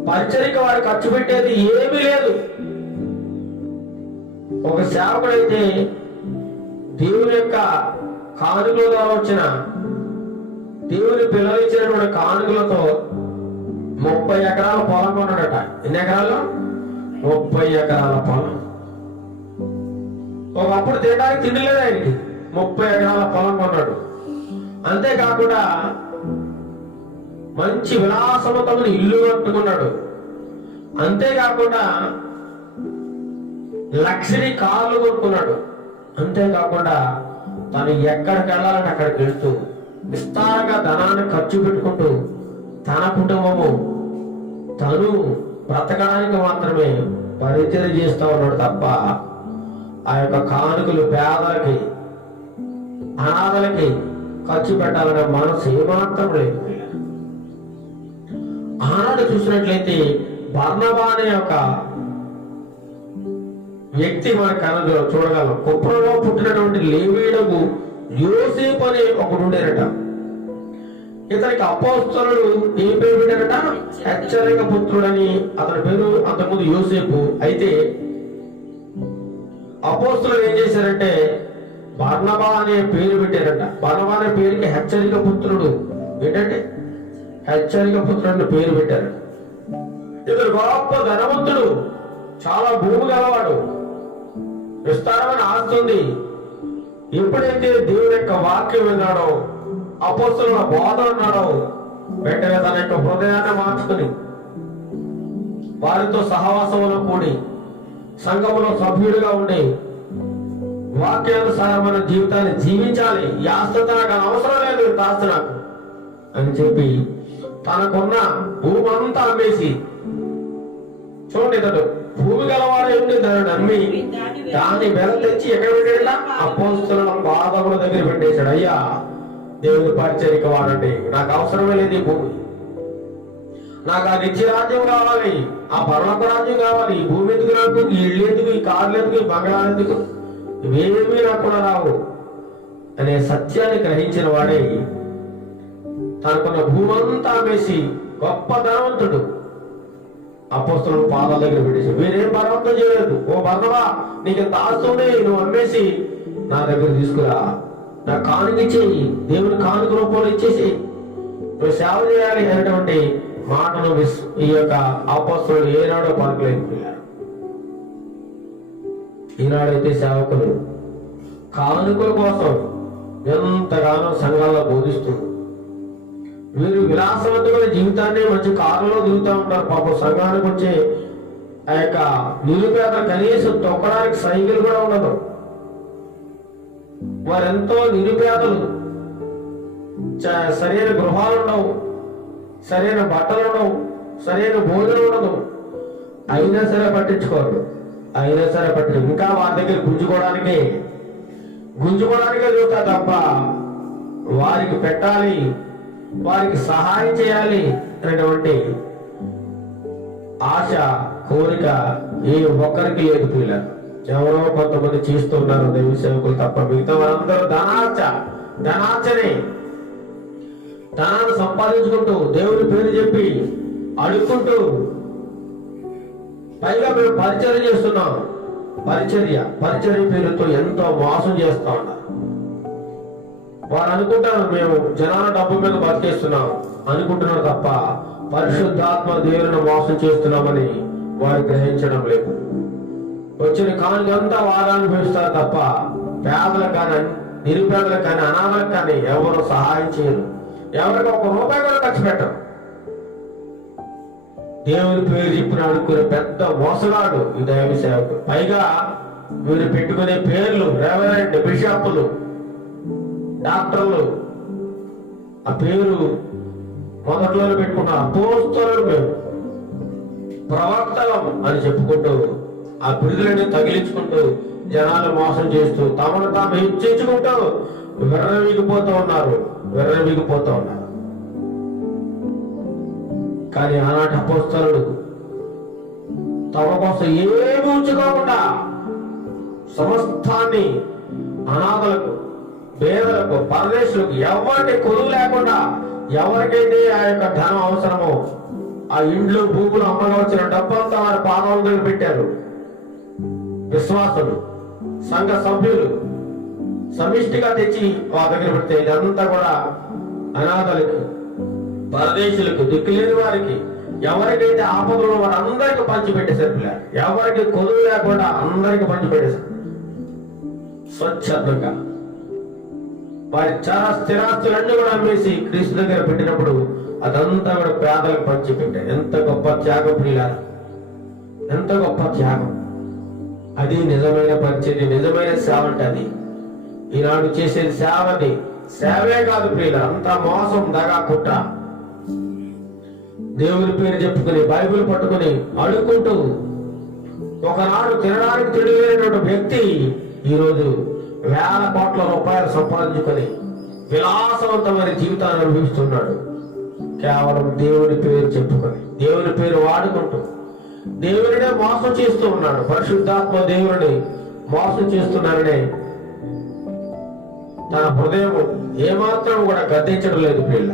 పరిచర్యకి వారు ఖర్చు పెట్టేది ఏమీ లేదు. ఒక సేవకుడైతే దేవుని యొక్క కానుకలుగా వచ్చిన దేవుని పిల్లలు ఇచ్చినటువంటి కానుకలతో 30 ఎకరాల పొలం కొన్నాడట. ఎన్ని ఎకరాలు? 30 ఎకరాల పొలం. ఒకప్పుడు తినడానికి తిండి లేదు ఆయనకి, 30 ఎకరాల పొలం కొన్నాడు. అంతేకాకుండా మంచి విలాసవంతమైన ఇల్లు కట్టుకున్నాడు. అంతేకాకుండా లగ్జరీ కార్లు కొనుక్కున్నాడు. అంతేకాకుండా తను ఎక్కడికి వెళ్ళాలంటే అక్కడికి వెళ్తూ విస్తారంగా ధనాన్ని ఖర్చు పెట్టుకుంటూ తన కుటుంబము తను బ్రతకడానికి మాత్రమే పరిచర్య చేస్తూ ఉన్నాడు తప్ప ఆ యొక్క కానుకలు పేదలకి, అనాథలకి ఖర్చు పెట్టాలనే మనసు ఏమాత్రం లేదు. ఆనాడు చూసినట్లయితే బర్నబా అనే ఒక వ్యక్తి మన కళ్ళలో చూడగలం. కుప్రలో పుట్టినటువంటి లేవీయుడకు యోసేపు అనే ఒకడు ఉండేరట. ఇతనికి అపోస్తలుడు ఏ పేరు పెట్టారట? హెచ్చరిక పుత్రుడని. అతని పేరు అంతకుముందు యోసేపు. అయితే అపోస్తలుడు ఏం చేశారంటే బర్నబా అనే పేరు పెట్టారట. బర్నబా అనే పేరుకి హెచ్చరిక పుత్రుడు, ఏంటంటే హెచ్చరిక పుత్రుడు పేరు పెట్టారు. ఇతడు గొప్ప ధనవంతుడు, చాలా భూమి గలవాడు, విస్తారమైన ఆస్తి ఉంది. ఎప్పుడైతే దేవుని యొక్క వాక్యం విన్నాడో, అపోస్తలుల బోధ ఉన్నాడో, వెంటనే తన యొక్క హృదయాన్ని మార్చుకుని వారితో సహవాసంలో కూడి సంఘములో సభ్యుడిగా ఉండి వాక్యానుసారమైన జీవితాన్ని జీవించాలి. ఈ ఆస్తి నాకు అవసరం లేదు, ఆస్తి నాకు అని చెప్పి తనకున్న భూమి అంతా అమ్మేసి, చూడండి ఇతడు భూమి గలవాడే ఉండి దాన్ని అమ్మి దాన్ని వెల తెచ్చి ఎక్కడ పెట్టాడా? అపోస్తలుల పాదముల దగ్గర పెట్టేశాడు. అయ్యా, దేవుని పరిచర్యకు వాడండి, నాకు అవసరమే లేదు ఈ భూమి, నాకు ఆ నిత్య రాజ్యం కావాలి, ఆ పరలోక రాజ్యం కావాలి. ఈ భూమి ఎందుకు నాకు, ఈ ఇళ్ళు ఎందుకు, ఈ కార్లు ఎందుకు, ఈ బంగాళాలు ఎందుకు, ఇవేమీ నాకు కూడా రావు అనే సత్యాన్ని గ్రహించిన వాడే తనకున్న భూమంతా వేసి గొప్ప ధనవంతుడు అపోస్తలుల పాదాల దగ్గర పెట్టేసి, వీరేం బలవంతం చేయలేదు. ఓ బర్నబా, నీకు ఇంత ఆస్తుండే, నువ్వు అమ్మేసి నా దగ్గర తీసుకురా, నా కానుక ఇచ్చేయి, దేవుని కానుక రూపంలో ఇచ్చేసి నువ్వు సేవ చేయాలి అనేటువంటి మాటను ఈ యొక్క అపోస్తలులు ఏనాడో పలకలేకపోయారు. ఈనాడైతే సేవకులు కానుకల కోసం ఎంతగానో సంఘాల్లో బోధిస్తున్నారు. వీరు విలాసవంతమైన జీవితాన్ని మంచి కారులో దిగుతూ ఉంటారు. పాపం సంఘానికి వచ్చే ఆ యొక్క నిరుపేద కనీసం తొక్కడానికి సైకిల్ కూడా ఉండదు. వారెంతో నిరుపేదలు, సరైన గృహాలు ఉండవు, సరైన బట్టలు ఉండవు, సరైన భోజనం ఉండదు. అయినా సరే పట్టించుకోరు. ఇంకా వారి దగ్గర గుంజుకోవడానికే చూస్తా తప్ప వారికి పెట్టాలి, వారికి సహాయం చేయాలి అనేటువంటి ఆశ, కోరిక ఏ ఒక్కరికి లేదు. పిల్లలు ఎవరో కొంతమంది చేస్తున్నారు దైవ సేవకులు తప్ప మిగతా వారందరూ ధనార్చనే, ధనాన్ని సంపాదించుకుంటూ దేవుని పేరు చెప్పి అడుక్కుంటూ, పైగా మేము పరిచర్య చేస్తున్నాం. పరిచర్య పేరుతో ఎంతో మోసం చేస్తా ఉన్నారు. వారు అనుకుంటారు మేము జనాల డబ్బు మీద బతికేస్తున్నాం అనుకుంటున్నారు తప్ప పరిశుద్ధాత్మ దేవుని మోసం చేస్తున్నామని వారు గ్రహించడం లేదు. వచ్చిన కానుకంతా వారు అనుభవిస్తారు తప్ప పేదలకు కానీ, నిరుపేదలకు కానీ, అనాథలకు కానీ ఎవరు సహాయం చేయరు. ఎవరికి ఒక రూపాయి కూడా ఖర్చు పెట్టరు. దేవుని పేరు చెప్పిన అనుకునే పెద్ద మోసగాడు ఈ దైవ సేవకుడు. పైగా వీరు పెట్టుకునే పేర్లు రెవరెండ్, బిషప్పులు, డాక్టర్లు, ఆ పేరు మొదట్లోనే పెట్టుకుంటారు. అపోస్తలులు, మేము ప్రవక్తలం అని చెప్పుకుంటూ ఆ బిరుదులని తగిలించుకుంటూ జనాలు మోసం చేస్తూ తమను తాము హెచ్చించుకుంటూ విర్రవీగిపోతూ ఉన్నారు. కానీ ఆనాటి అపోస్తలులు తమ కోసం ఏమీ ఉంచుకోకుండా సమస్తాన్ని అనాథలకు, పేదలకు, పరదేశులకు ఎవరికి కొలువు లేకుండా ఎవరికైతే ఆ యొక్క ధనం అవసరమో ఆ ఇండ్లు, భూములు, అమ్మగా వచ్చిన డబ్బంతా వారి పాదాల దగ్గర పెట్టారు. విశ్వాసులు, సంఘ సభ్యులు సమిష్టిగా తెచ్చి వారి దగ్గర పెడితే ఇదంతా కూడా అనాథలకు, పరదేశులకు, దిక్కులేని వారికి, ఎవరికైతే ఆపదలు వారు అందరికి పంచిపెట్టేశారు. పిల్లలు ఎవరికి కొలువు లేకుండా అందరికి పంచిపెట్టేశారు. స్వచ్ఛందంగా వారి చాలా స్థిరాస్తులన్నీ కూడా అమ్మేసి క్రీస్తు దగ్గర పెట్టినప్పుడు అదంతా కూడా పేదలకు పంచిపెట్టారు. ఎంత గొప్ప త్యాగం ప్రియులారా, ఎంత గొప్ప త్యాగం! అది నిజమైన పరిచర్య, నిజమైన సేవ అంటే అది. ఈనాడు చేసేది సేవది, సేవే కాదు ప్రియులారా, అంతా మోసం, దగా, కుట్ర. దేవుని పేరు చెప్పుకుని బైబిల్ పట్టుకుని అడుక్కుంటూ ఒకనాడు తినడానికి తెలియలేనటువంటి వ్యక్తి ఈరోజు వేల కోట్ల రూపాయలు సంపాదించుకొని విలాసవంతమైన జీవితాన్ని అనుభవిస్తున్నాడు. కేవలం దేవుని పేరు చెప్పుకొని, దేవుని పేరు వాడుకుంటూ, దేవుడినే మోసం చేస్తూ ఉన్నాడు. పరిశుద్ధాత్మ దేవుడిని మోసం చేస్తున్నారనే తన హృదయం ఏమాత్రం కూడా గద్దించడం లేదు. పిల్ల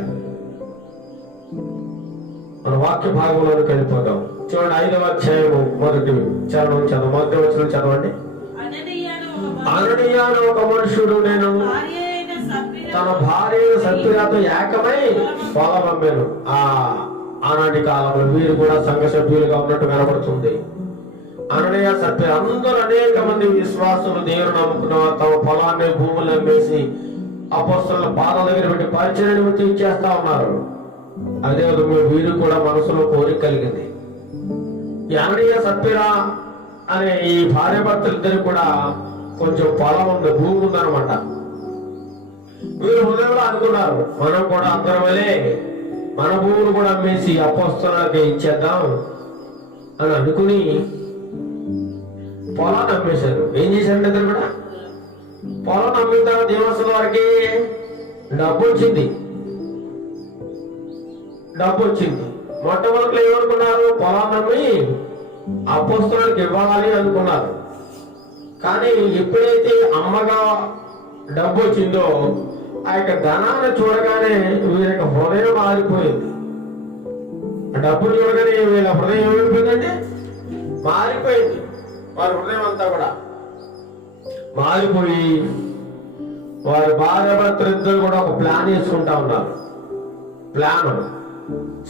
మన వాక్య భాగంలోకి వెళ్ళిపోతాం. చూడండి 5వ అధ్యాయము మొదటి వచనం చదవండి. అననీయ అనే ఒక మనుషుడు నేను తన భార్య సప్పిరాతో ఏకమై పొలం అమ్మాను. ఆనాటి కాలంలో వీరు కూడా సంఘ సభ్యులుగా ఉన్నట్టు కనబడుతుంది. అననీయ సప్పిర అందరూ అనేక మంది విశ్వాసులు దేవుడు నమ్ముకున్న తమ పొలాన్ని భూములు అమ్మేసి అపోస్తలుల పాదాల దగ్గర పెట్టి పరిచయం తీర్చేస్తా ఉన్నారు. అదేవిధంగా వీరు కూడా మనసులో కోరిక కలిగింది. ఈ అననీయ సప్పిరా అనే ఈ భార్య భర్తలు ఇద్దరు కూడా కొంచెం పొలం ఉంది, భూమి ఉందన్నమాట. వీరు హృదయంలో అనుకున్నారు, మనం కూడా అందరం వలే మన భూములు కూడా అమ్మేసి అపోస్తలులకి ఇచ్చేద్దాం అని అనుకుని పొలాన్ని అమ్మేశారు. ఏం చేశారంటే ఇద్దరు కూడా పొలం అమ్మిన తర్వాత దేవస్థల వారికి డబ్బు వచ్చింది. మొట్టమొదటి ఏమనుకున్నారు, పొలాన్ని అమ్మి అపోస్తలులకు ఇవ్వాలి అనుకున్నారు. కానీ ఎప్పుడైతే అమ్మగా డబ్బు వచ్చిందో ఆ యొక్క ధనాన్ని చూడగానే వీరి యొక్క హృదయం మారిపోయింది. డబ్బులు చూడగానే వీళ్ళ హృదయం ఏమైపోయిందంటే మారిపోయింది. వారి హృదయం అంతా కూడా మారిపోయి వారి భార్య భర్తలిద్దరు కూడా ఒక ప్లాన్ వేసుకుంటా ఉన్నారు.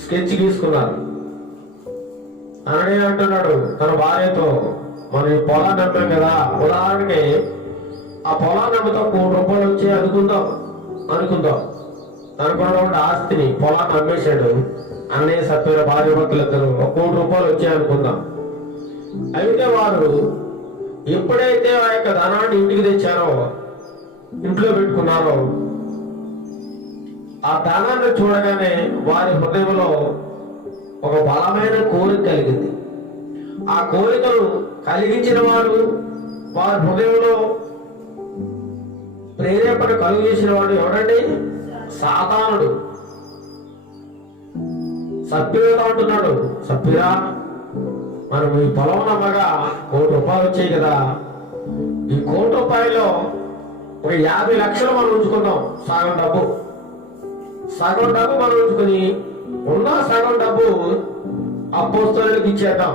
స్కెచ్ గీసుకున్నారు. అననే అంటున్నాడు తన భార్యతో, మనం ఈ పొలాన్ని అమ్మాం కదా, ఉదాహరణకి ఆ పొలాన్ని అమ్ముతో ₹1,00,000 వచ్చి అనుకుందాం అనుకున్నటువంటి ఆస్తిని పొలాన్ని అమ్మేశాడు. అన్నయ్య సత్వర భార్య భర్తలు ఇద్దరు ₹1,00,000 వచ్చాయి అనుకుందాం. అయితే వారు ఎప్పుడైతే ఆ యొక్క ధనాన్ని ఇంటికి తెచ్చారో, ఇంట్లో పెట్టుకున్నారో, ఆ ధనాన్ని చూడగానే వారి హృదయంలో ఒక బలమైన కోరిక కలిగింది. ఆ కోరికను కలిగించిన వాడు, వారి హృదయంలో ప్రేరేపణ కలుగు చేసిన వాడు ఎవరండి? సాతానుడు. సప్పిరతో అంటున్నాడు, సప్పిరా మనం ఈ పొలం అమ్మగా ₹1,00,000 వచ్చాయి కదా, ఈ ₹1,00,000 ఒక 50 లక్షలు మనం ఉంచుకుందాం. సగం డబ్బు మనం ఉంచుకుని ఉన్న సగం డబ్బు అపోస్తలులకు ఇచ్చేద్దాం.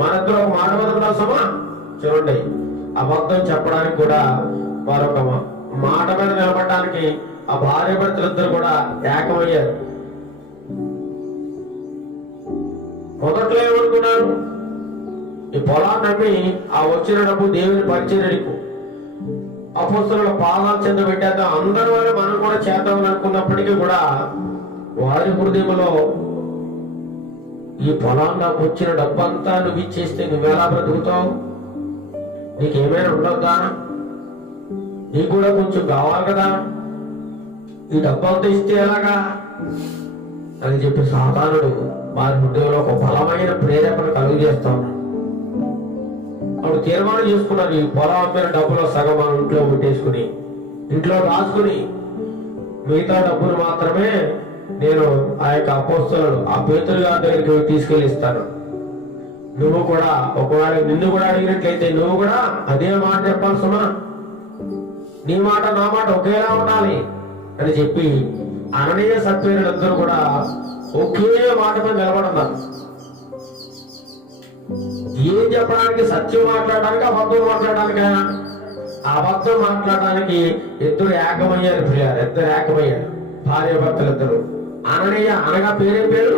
మన ఇద్దరు ఒక మాట మీద సమా. చూడండి, అబద్ధం చెప్పడానికి కూడా వారు ఒక మాట మీద నిలబడడానికి ఆ భార్య భర్తలిద్దరు కూడా ఏకమయ్యారు. మొదట్లో ఏమనుకున్నారు, ఈ పొలాన్ని నమ్మి ఆ వచ్చిన డబ్బు దేవుని పరిచర్యకు అపోస్తలుల పాదాల చెంద పెట్టేద్దాం, అందరి వల్ల మనం కూడా చేద్దామని అనుకున్నప్పటికీ కూడా వారి హృదయంలో ఈ పొలాన్ని నాకు వచ్చిన డబ్బంతా నువ్వు ఇచ్చేస్తే నువ్వెలా బ్రతుకుతావు? నీకేమైనా ఉండొద్దా? నీకు కూడా కొంచెం కావాలి కదా, ఈ డబ్బంతా ఇస్తే ఎలాగా అని చెప్పి సాతానుడు వారి హృదయంలో ఒక బలమైన ప్రేరేపణ కలుగు చేస్తా ఉన్నాడు. అప్పుడు తీర్మానం చేసుకున్నారు, ఈ పొలం అమ్మిన డబ్బులో సగం మన ఇంట్లో పెట్టేసుకుని, ఇంట్లో రాసుకుని, మిగతా డబ్బులు మాత్రమే నేను ఆ యొక్క అపోస్తలుడు ఆ పేతురు గారి దగ్గరికి తీసుకెళ్ళి ఇస్తాను. నువ్వు కూడా ఒకవేళ నిన్ను కూడా అడిగినట్లయితే నువ్వు కూడా అదే మాట చెప్పాలి సుమా, నీ మాట నా మాట ఒకేలా ఉండాలి అని చెప్పి అననీయ సప్పిరులందరూ కూడా ఒకే మాట మీద నిలబడన్నారు. ఏం చెప్పడానికి? సత్యం మాట్లాడడానికి, అబద్ధం మాట్లాడడానికి. అబద్ధం మాట్లాడడానికి ఇద్దరు ఏకమయ్యారు. ఇద్దరు ఏకమయ్యారు, భార్య భర్తలు ఇద్దరు. అననీయ అనగా పేరే పేరు,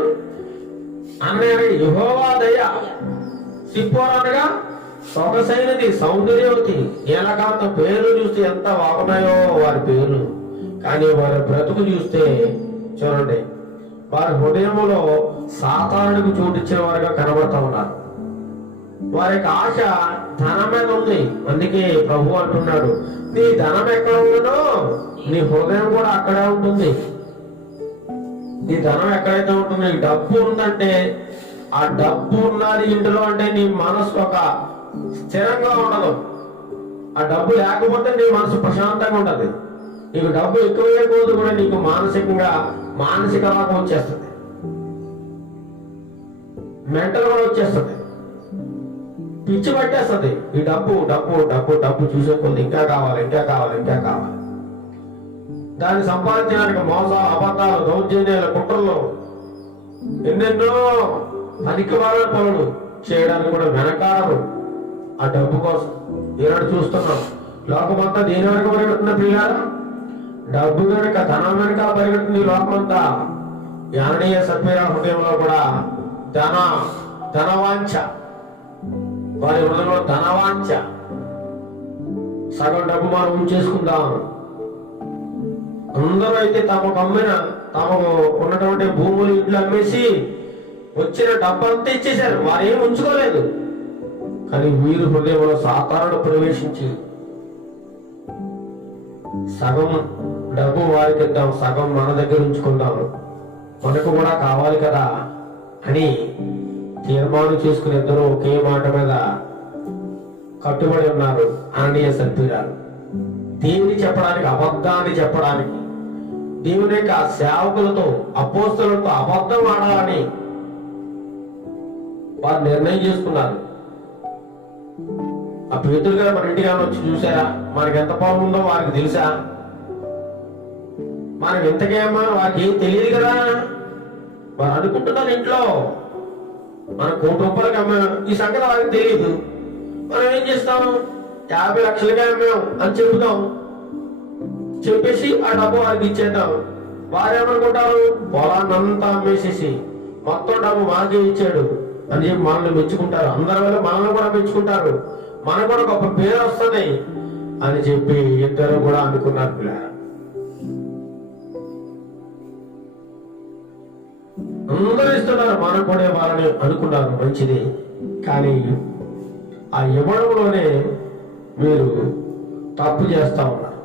అన్నయ్య యెహోవా దయ, సిప్పోరా అనగా సొగసైనది, సౌందర్యవతి. ఎలాగంత పేర్లు చూస్తే ఎంత బాగున్నాయో వారి పేర్లు, కానీ వారి బ్రతుకు చూస్తే చూడండి, వారి హృదయంలో సాతానుడికి చోటిచ్చిన వారుగా కనబడతా ఉన్నారు. వారి యొక్క ఆశ ధనం మీద ఉంది. అందుకే ప్రభు అంటున్నాడు, నీ ధనం ఎక్కడ ఉందో నీ హృదయం కూడా అక్కడే ఉంటుంది. నీ ధనం ఎక్కడైతే ఉంటుందో, నీ డబ్బు ఉందంటే, ఆ డబ్బు ఉన్నది ఇంటిలో అంటే నీ మనసు ఒక స్థిరంగా ఉండదు. ఆ డబ్బు లేకపోతే నీ మనసు ప్రశాంతంగా ఉండదు. నీకు డబ్బు ఎక్కువైపోదు కూడా నీకు మానసిక రోగం వచ్చేస్తుంది. మెంటల్ కూడా వచ్చేస్తుంది, పిచ్చి పట్టేస్తుంది. ఈ డబ్బు డబ్బు డబ్బు డబ్బు చూసే కొద్ది ఇంకా కావాలి, ఇంకా కావాలి, ఇంకా కావాలి. దాన్ని సంపాదించడానికి మోసాలు, అబద్ధాలు, దౌర్జన్యాలు, కుట్రలు, ఎన్నెన్నో పనికిమాలిన పనులు చేయడానికి కూడా వెనకాడరు ఆ డబ్బు కోసం. ఈనాడు చూస్తున్నాం లోకమంతా దేని వెనక పరిగెడుతున్న పిల్లలు, డబ్బు వెనుక, ధనం వెనుక పరిగెడుతుంది ఈ లోకమంతా. యాననీయ సప్ఫీరా హృదయంలో కూడా ధనవాంఛ, వారి హృదయంలో ధనవాంఛ. సగం డబ్బు మనం ఉంచేసుకుందాం. అందరూ అయితే తమకు ఉన్నటువంటి భూములు, ఇంట్లో అమ్మేసి వచ్చిన డబ్బంతా ఇచ్చేశారు. వారు ఏమి ఉంచుకోలేదు. కానీ వీరు హృదయంలో సాతానుడు ప్రవేశించి సగం డబ్బు వారికి ఇద్దాం, సగం మన దగ్గర ఉంచుకుందాం, మనకు కూడా కావాలి కదా అని తీర్మానం చేసుకుని ఇద్దరు ఒకే మాట మీద కట్టుబడి ఉన్నారు. అననీయ సప్ఫీరాలు దేవుని చెప్పడానికి, అబద్ధాన్ని చెప్పడానికి, దేవుని యొక్క సేవకులతో, అపోస్తలులతో అబద్ధం ఆడాలని వారు నిర్ణయం చేసుకున్నారు. ఆ పేతురు గారు మన ఇంటికి వచ్చి చూసారా? మనకి ఎంత పొలం ఉందో వారికి తెలుసా? మనం ఎంతకేమో వారికి ఏం తెలియదు కదా. వారు అనుకుంటున్నారు ఇంట్లో మనం ₹1,00,000 అమ్మాం, ఈ సంగతి వారికి తెలియదు. మనం ఏం చేస్తాం? 50 లక్షలుగా అమ్మాం అని చెబుతాం. చెప్పేసి ఆ డబ్బు వారికి ఇచ్చేద్దాం. వారేమనుకుంటారు? పొలాన్నంతా అమ్మేసేసి మొత్తం డబ్బు మాకే ఇచ్చాడు అని చెప్పి మనల్ని మెచ్చుకుంటారు. అందరి వల్ల మనల్ని కూడా మెచ్చుకుంటారు, మనకు కూడా గొప్ప పేరు వస్తుంది అని చెప్పి ఇద్దరు కూడా అనుకున్నారు. పిల్లలు అందరూ ఇస్తున్నారు, మనకు కూడా వాళ్ళని అనుకున్నారు, మంచిది. కానీ ఆ ఇవ్వడంలోనే మీరు తప్పు చేస్తా ఉన్నారు.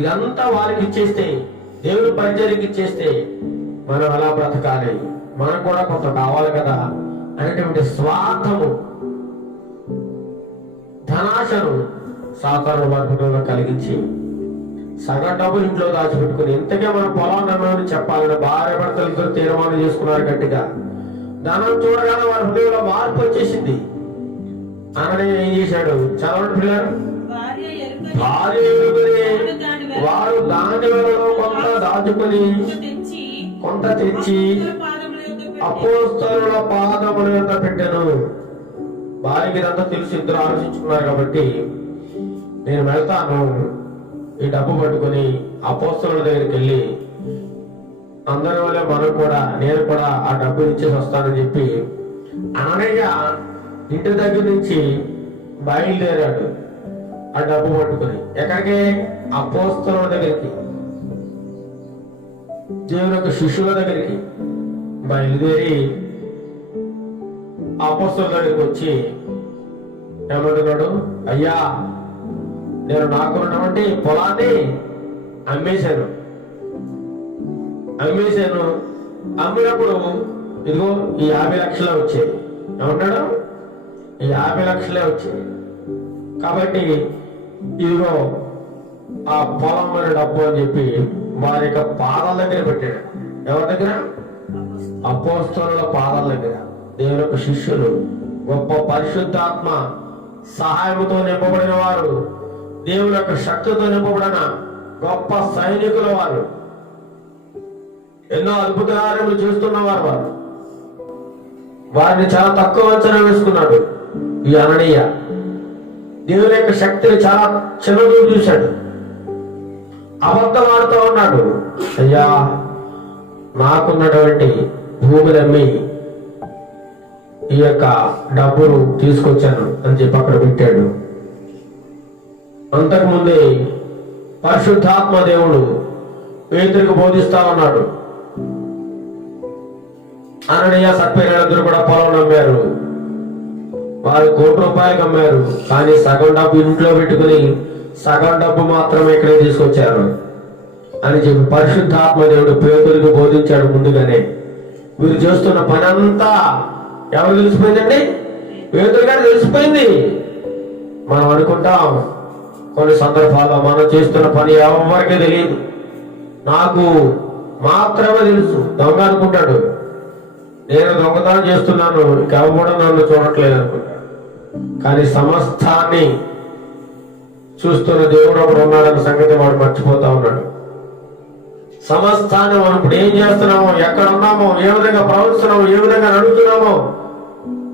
ఇదంతా వారికి ఇచ్చేస్తే, దేవుని పరిచర్యకి ఇచ్చేస్తే మనం ఎలా బ్రతకాలి, మనకు కూడా కొంత కావాలి కదా అనేటువంటి స్వార్థము, ధనాశను సాతాను వారి కలిగించి సగం డబ్బులు ఇంట్లో దాచిపెట్టుకుని ఇంతకే మనం పొలాన్ని చెప్పాలని భార్య భర్తలు ఇద్దరు తీర్మానం చేసుకున్నారు గట్టిగా. ధనం చూడగానే వారి హృదయంలో మార్పు వచ్చేసింది. అననీయ ఏం చేశాడు? చదవండి పిల్లలు. భార్య ఎరుగని వారు దాని వలలో కొంత దాచుకుని కొంత తెచ్చి అపోస్తలుల పాదముల యొద్ద పెట్టాను. భార్యకి ఇదంతా తెలిసి ఇద్దరు ఆలోచించుకున్నారు కాబట్టి, నేను వెళ్తాను, ఈ డబ్బు పట్టుకుని అపోస్తలుల దగ్గరికి వెళ్ళి అందరి వల్ల నేను కూడా ఆ డబ్బు ఇచ్చేసి వస్తానని చెప్పి అననీయ ఇంటి దగ్గర నుంచి బయలుదేరాడు ఆ డబ్బు పట్టుకుని. ఎక్కడికి? అపోస్తలుల దగ్గరికి, దేవుని యొక్క శిష్యుల దగ్గరికి బయలుదేరి అపోస్తలుల దగ్గరికి వచ్చి ఏమంటున్నాడు? అయ్యా, నేను నాకున్నటువంటి పొలాన్ని అమ్మేశాను. అమ్మినప్పుడు ఇదిగో ఈ 50 లక్షలే వచ్చాయి. ఏమన్నాడు? ఈ 50 లక్షలే వచ్చాయి. కాబట్టి ఇదిగో ఆ పొలం మీద డబ్బు అని చెప్పి వారి యొక్క పాదాల దగ్గర పెట్టాడు. ఎవరి దగ్గర? అపోస్తలుల పాదాల దగ్గర. దేవుని యొక్క శిష్యులు, గొప్ప పరిశుద్ధాత్మ సహాయంతో నింపబడిన వారు, దేవుని యొక్క శక్తితో నింపబడిన గొప్ప సైనికుల వారు, ఎన్నో అద్భుత కార్యములు చేస్తున్నవారు. వారిని చాలా తక్కువ అంచనా వేసుకున్నాడు ఈ అననీయ. దేవుని యొక్క శక్తిని చాలా చిన్నదూరు చూశాడు. అబద్ధం ఆడుతూ ఉన్నాడు. అయ్యా, నాకున్నటువంటి భూమిని అమ్మి ఈ యొక్క డబ్బును తీసుకొచ్చాను అని చెప్పి అక్కడ పెట్టాడు. అంతకుముందే పరిశుద్ధాత్మ దేవుడు పేతురుకు బోధిస్తా ఉన్నాడు. అననీయ సప్ఫీరాలిద్దరూ కూడా పొలం అమ్మారు. వారు ₹1,00,000 అమ్మారు. కానీ సగం డబ్బు ఇంట్లో పెట్టుకుని సగం డబ్బు మాత్రమే ఇక్కడే తీసుకొచ్చారు అని చెప్పి పరిశుద్ధాత్మ దేవుడు పేతురుకు బోధించాడు ముందుగానే. వీరు చేస్తున్న పని అంతా ఎవరు తెలిసిపోయిందండి? పేతురు గారు తెలిసిపోయింది. మనం అనుకుంటాం కొన్ని సందర్భాల్లో మనం చేస్తున్న పని ఎవరికీ తెలియదు. నాకు మాత్రమే తెలుసు. దొంగ అనుకుంటాడు, నేను దొంగతనం చేస్తున్నాను, ఇంకెవ కూడా నన్ను చూడట్లేదు అనుకుంటాడు. కానీ సమస్తాన్ని చూస్తున్న దేవుడు ఒకడు ఉన్నాడన్న సంగతి వాడు మర్చిపోతా ఉన్నాడు. సమస్తాన్ని మనం ఇప్పుడు ఏం చేస్తున్నామో, ఎక్కడ ఉన్నామో, ఏ విధంగా ప్రవర్తిస్తున్నామో, ఏ విధంగా నడుస్తున్నామో,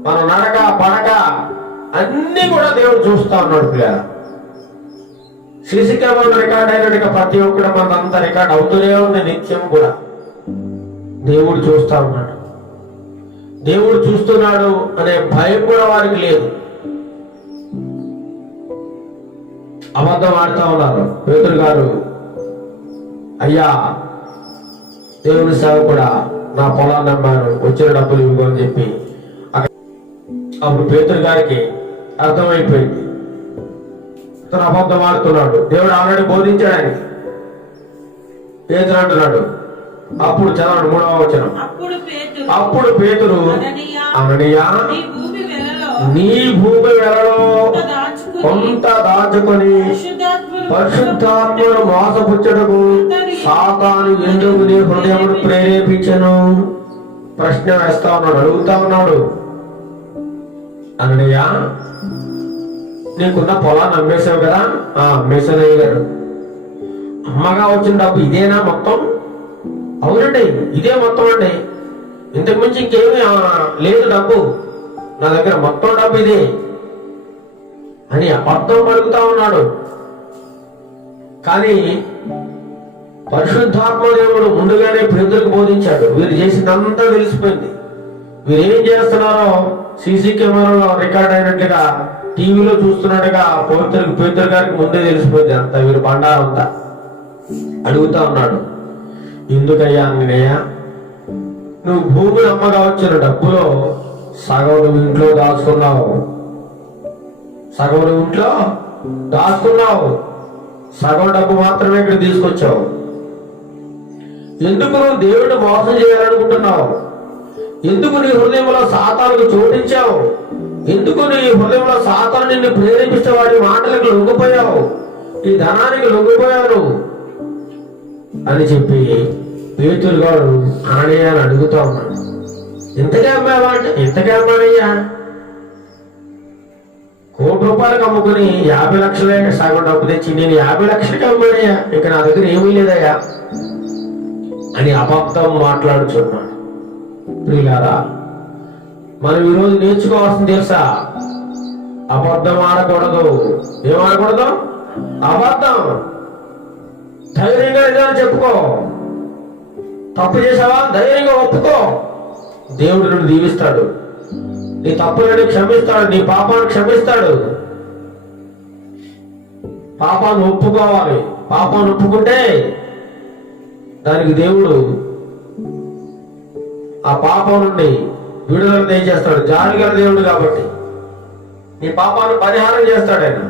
మన నడక పడక అన్ని కూడా దేవుడు చూస్తా ఉన్నాడు. పిల్లలు సీసీ కెమెరా రికార్డ్ అయినట్టుగా ప్రతి ఒక్కటి మనంతా రికార్డ్ అవుతూనే ఉంది. నిత్యం కూడా దేవుడు చూస్తా ఉన్నాడు. దేవుడు చూస్తున్నాడు అనే భయం కూడా వారికి లేదు. అబద్ధం ఆడుతా ఉన్నారు. పేతురు గారు, అయ్యా దేవుని సేవ కూడా నా పొలాన్ని అమ్మాను, వచ్చిన డబ్బులు ఇవ్వు అని చెప్పి అప్పుడు పేతురు గారికి అర్థమైపోయింది, తను అబద్ధం ఆడుతున్నాడు. దేవుడు ఆల్రెడీ బోధించాడు ఆయనకి. పేతురు అంటున్నాడు, అప్పుడు చదవండి 3వ వచనం. అప్పుడు పేతురు, అననీయా నీ భూమి వెలలో కొంత దాచుకొని పరిశుద్ధాత్మను మోసపుచ్చటకు సాతాను ఎందుకు నీ హృదయమును ప్రేరేపించను? ప్రశ్న వేస్తా ఉన్నాడు, అడుగుతా ఉన్నాడు. అననీయా, నీకున్న పొలాన్ని అమ్మేశావు కదా? అమ్మేశాను అయ్యారు. అమ్మగా వచ్చిన డబ్బు ఇదేనా మొత్తం? అవునండి, ఇదే మొత్తం అండి, ఇంతకు మించి ఇంకేమీ లేదు డబ్బు నా దగ్గర, మొత్తం డబ్బు ఇదే అని అబద్ధం పలుకుతా ఉన్నాడు. కానీ పరిశుద్ధాత్మ దేవుడు ముందుగానే పేతురుకు బోధించాడు. వీరు చేసిందంతా తెలిసిపోయింది. వీరు ఏం చేస్తున్నారో సీసీ కెమెరాలో రికార్డ్ అయినట్లుగా, టీవీలో చూస్తున్నట్టుగా పేతురు గారికి ముందే తెలిసిపోయింది అంతా, వీరు బండారం అంతా. అడుగుతా ఉన్నాడు, ఎందుకయ్యా అన్నయ్యా, నువ్వు భూమిని అమ్మగా వచ్చిన డబ్బులో సగం నువ్వు ఇంట్లో దాచుకున్నావు, సగం నువ్వు ఇంట్లో దాచుకున్నావు, సగం డబ్బు మాత్రమే ఇక్కడ తీసుకొచ్చావు. ఎందుకు నువ్వు దేవుడిని మోసం చేయాలనుకుంటున్నావు? ఎందుకు నీ హృదయంలో సాతానుకు చోటించావు? ఎందుకు నీ హృదయంలో సాతాను నిన్ను ప్రేరేపిస్తే వాడి మాటలకు లొంగిపోయావు, ఈ ధనానికి లొంగిపోయావు అని చెప్పి పేతురు గారు అననీయా అని అడుగుతా ఉన్నాడు. ఇంతకే అమ్మావా అంటే, ఇంతకే అమ్మానయ్యా, ₹1,00,00,000 అమ్ముకుని 50 లక్షలే సగం డబ్బు తెచ్చి నేను 50 లక్షలకి అమ్మానయ్యా, ఇక నా దగ్గర ఏమీ లేదయ్యా అని అబద్ధం మాట్లాడుచున్నాడు. ప్రియులారా, మనం ఈరోజు నేర్చుకోవాల్సింది తెలుసా? అబద్ధం ఆడకూడదు. ఏమాడకూడదు? అబద్ధం. ధైర్యంగా నిజాన్ని చెప్పుకో. తప్పు చేసావా? ధైర్యంగా ఒప్పుకో. దేవుడు నిన్ను దీవిస్తాడు, నీ తప్పులని క్షమిస్తాడు, నీ పాపాన్ని క్షమిస్తాడు. పాపాన్ని ఒప్పుకోవాలి. పాపాన్ని ఒప్పుకుంటే దానికి దేవుడు ఆ పాపం నుండి విడుదల ఏం చేస్తాడు? జాలిగల దేవుడు కాబట్టి నీ పాపాన్ని పరిహారం చేస్తాడు ఆయన.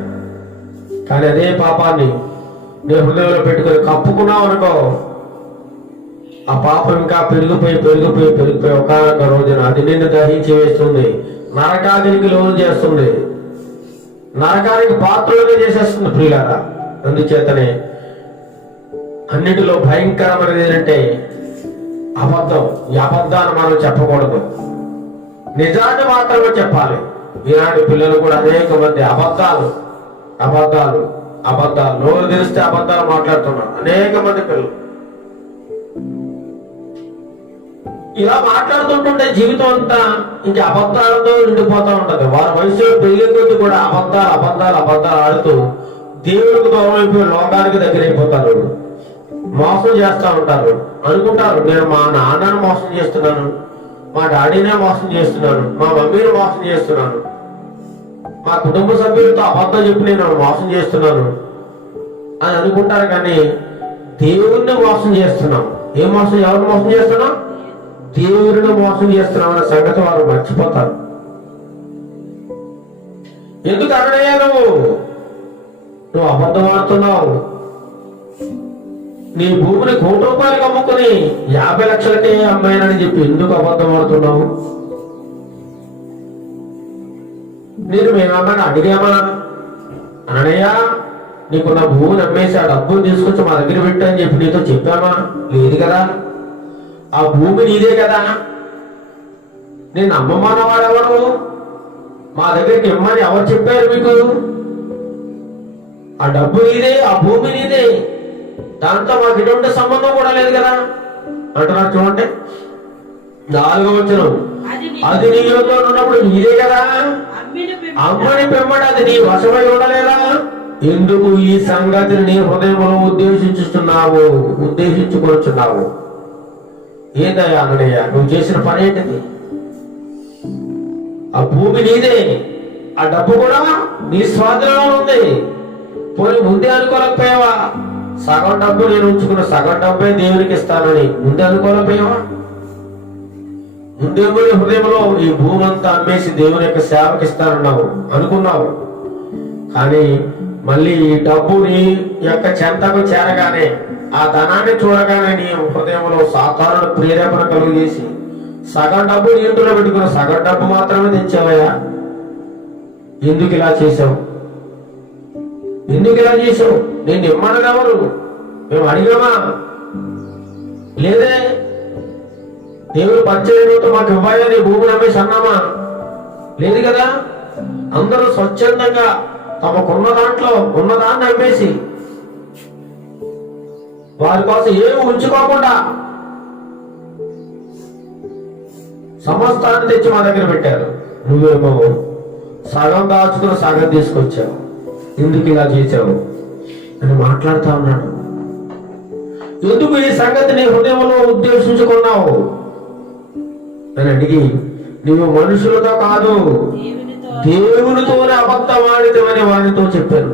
కానీ అదే పాపాన్ని నీ హృదయంలో పెట్టుకొని కప్పుకున్నావు అనుకో, ఆ పాపం ఇంకా పెరిగిపోయి ఒకనొక రోజున అది నిన్ను దహించి వేస్తుంది, నరకానికి లోను చేస్తుంది, నరకానికి పాత్రలుగా చేసేస్తుంది. ప్రియులారా, అందుచేతనే అన్నిటిలో భయంకరమైనది ఏంటంటే అబద్ధం. ఈ అబద్ధాన్ని మనం చెప్పకూడదు, నిజాన్ని మాత్రమే చెప్పాలి. ఈనాటి పిల్లలు కూడా అనేక మంది అబద్ధాలు నోరు తెరిస్తే అబద్ధాలు మాట్లాడుతున్నారు అనేక మంది పిల్లలు. ఇలా మాట్లాడుతుంటుంటే జీవితం అంతా ఇంకా అబద్ధాలతో నిండిపోతా ఉంటది. వారి వయసులో పెరిగే కొద్ది కూడా అబద్ధాలు ఆడుతూ దేవుడికి దూరం అయిపోయి లోకానికి దగ్గర అయిపోతారు. మోసం చేస్తా ఉంటారు. అనుకుంటారు, నేను మా నాన్నను మోసం చేస్తున్నాను, మా డాడీనే మోసం చేస్తున్నాను, మా మమ్మీని మోసం చేస్తున్నాను, మా కుటుంబ సభ్యులతో అబద్ధం చెప్పి నేను మోసం చేస్తున్నాను అని అనుకుంటారు. కానీ దేవుడిని మోసం చేస్తున్నాం. ఎవరిని మోసం చేస్తున్నాం? దేవుడిని మోసం చేస్తున్నాం అనే సంగతి వారు మర్చిపోతారు. ఎందుకు అననయ్యా నువ్వు అబద్ధం ఆడుతున్నావు? నీ భూమిని ₹1,00,00,000 అమ్ముకుని 50 లక్షలకే అమ్మాయినని చెప్పి ఎందుకు అబద్ధం ఆడుతున్నావు? నేను మేమన్నా అడిగామా? అననయ్యా, నీకున్న భూమిని అమ్మేసి ఆ డబ్బులు తీసుకొచ్చి మా దగ్గర పెట్టని చెప్పి నీతో చెప్పామా? లేదు కదా. ఆ భూమి నీదే కదా, నేను అమ్మమ్మన్నవాడెవరు, మా దగ్గరికి ఇమ్మని ఎవరు చెప్పారు మీకు? ఆ డబ్బు నీదే, ఆ భూమి నీదే, దాంతో మాకు ఎటువంటి సంబంధం కూడా లేదు కదా అంటున్నారు. చూడండి 4వ వచనం, అది నీ యొద్ద ఉన్నప్పుడు నీదే కదా, అమ్మని పెమ్మడి అది నీ వశమై ఉండలేదా? ఎందుకు ఈ సంగతిని నీ హృదయంలో ఉద్దేశించుకొచ్చున్నావు? ఏందయ్యా అన్నయ్య నువ్వు చేసిన పని ఏంటిది? ఆ భూమి నీదే, ఆ డబ్బు కూడా నీ స్వాధీనంలో ఉంది. పోయి ముందే అనుకోలేకపోయావా? సగం డబ్బు నేను ఉంచుకున్న సగం డబ్బే దేవునికి ఇస్తానని ముందే అనుకోలేకపోయావా? ముందే హృదయంలో ఈ భూమి అంతా అమ్మేసి దేవుని యొక్క సేవకి ఇస్తానన్నావు అనుకున్నావు. కానీ మళ్ళీ ఈ డబ్బు నీ యొక్క చెంతకు చేరగానే, ఆ ధనాన్ని చూడగానే నీ హృదయంలో సాతానుడు ప్రేరేపణ కలుగు చేసి సగం డబ్బు నీ ఇంట్లో పెట్టుకున్న సగం డబ్బు మాత్రమే తెచ్చావయ్యా. ఎందుకు ఇలా చేసావు? ఎందుకు ఇలా చేసావు? నేను ఇమ్మన్నది ఎవరు? మేము అడిగామా? లేదే. దేవుడు పరిచయంతో మాకు ఇవ్వాయా నీ భూమిని అమ్మేసి అన్నామా? లేదు కదా. అందరూ స్వచ్ఛందంగా తమకున్న దాంట్లో ఉన్నదాన్ని అమ్మేసి వారి కోసం ఏమి ఉంచుకోకుండా సమస్తాన్ని తెచ్చి మా దగ్గర పెట్టారు. నువ్వేమో సగం దాచుకుని సగం తీసుకొచ్చావు. ఎందుకు ఇలా చేశావు అని మాట్లాడుతా ఉన్నాడు. ఎందుకు ఈ సంగతిని హృదయంలో ఉద్దేశించుకున్నావు అని అడిగి, నువ్వు మనుషులతో కాదు దేవునితోనే అబద్ధం ఆడితేమని వాడితో చెప్పాను.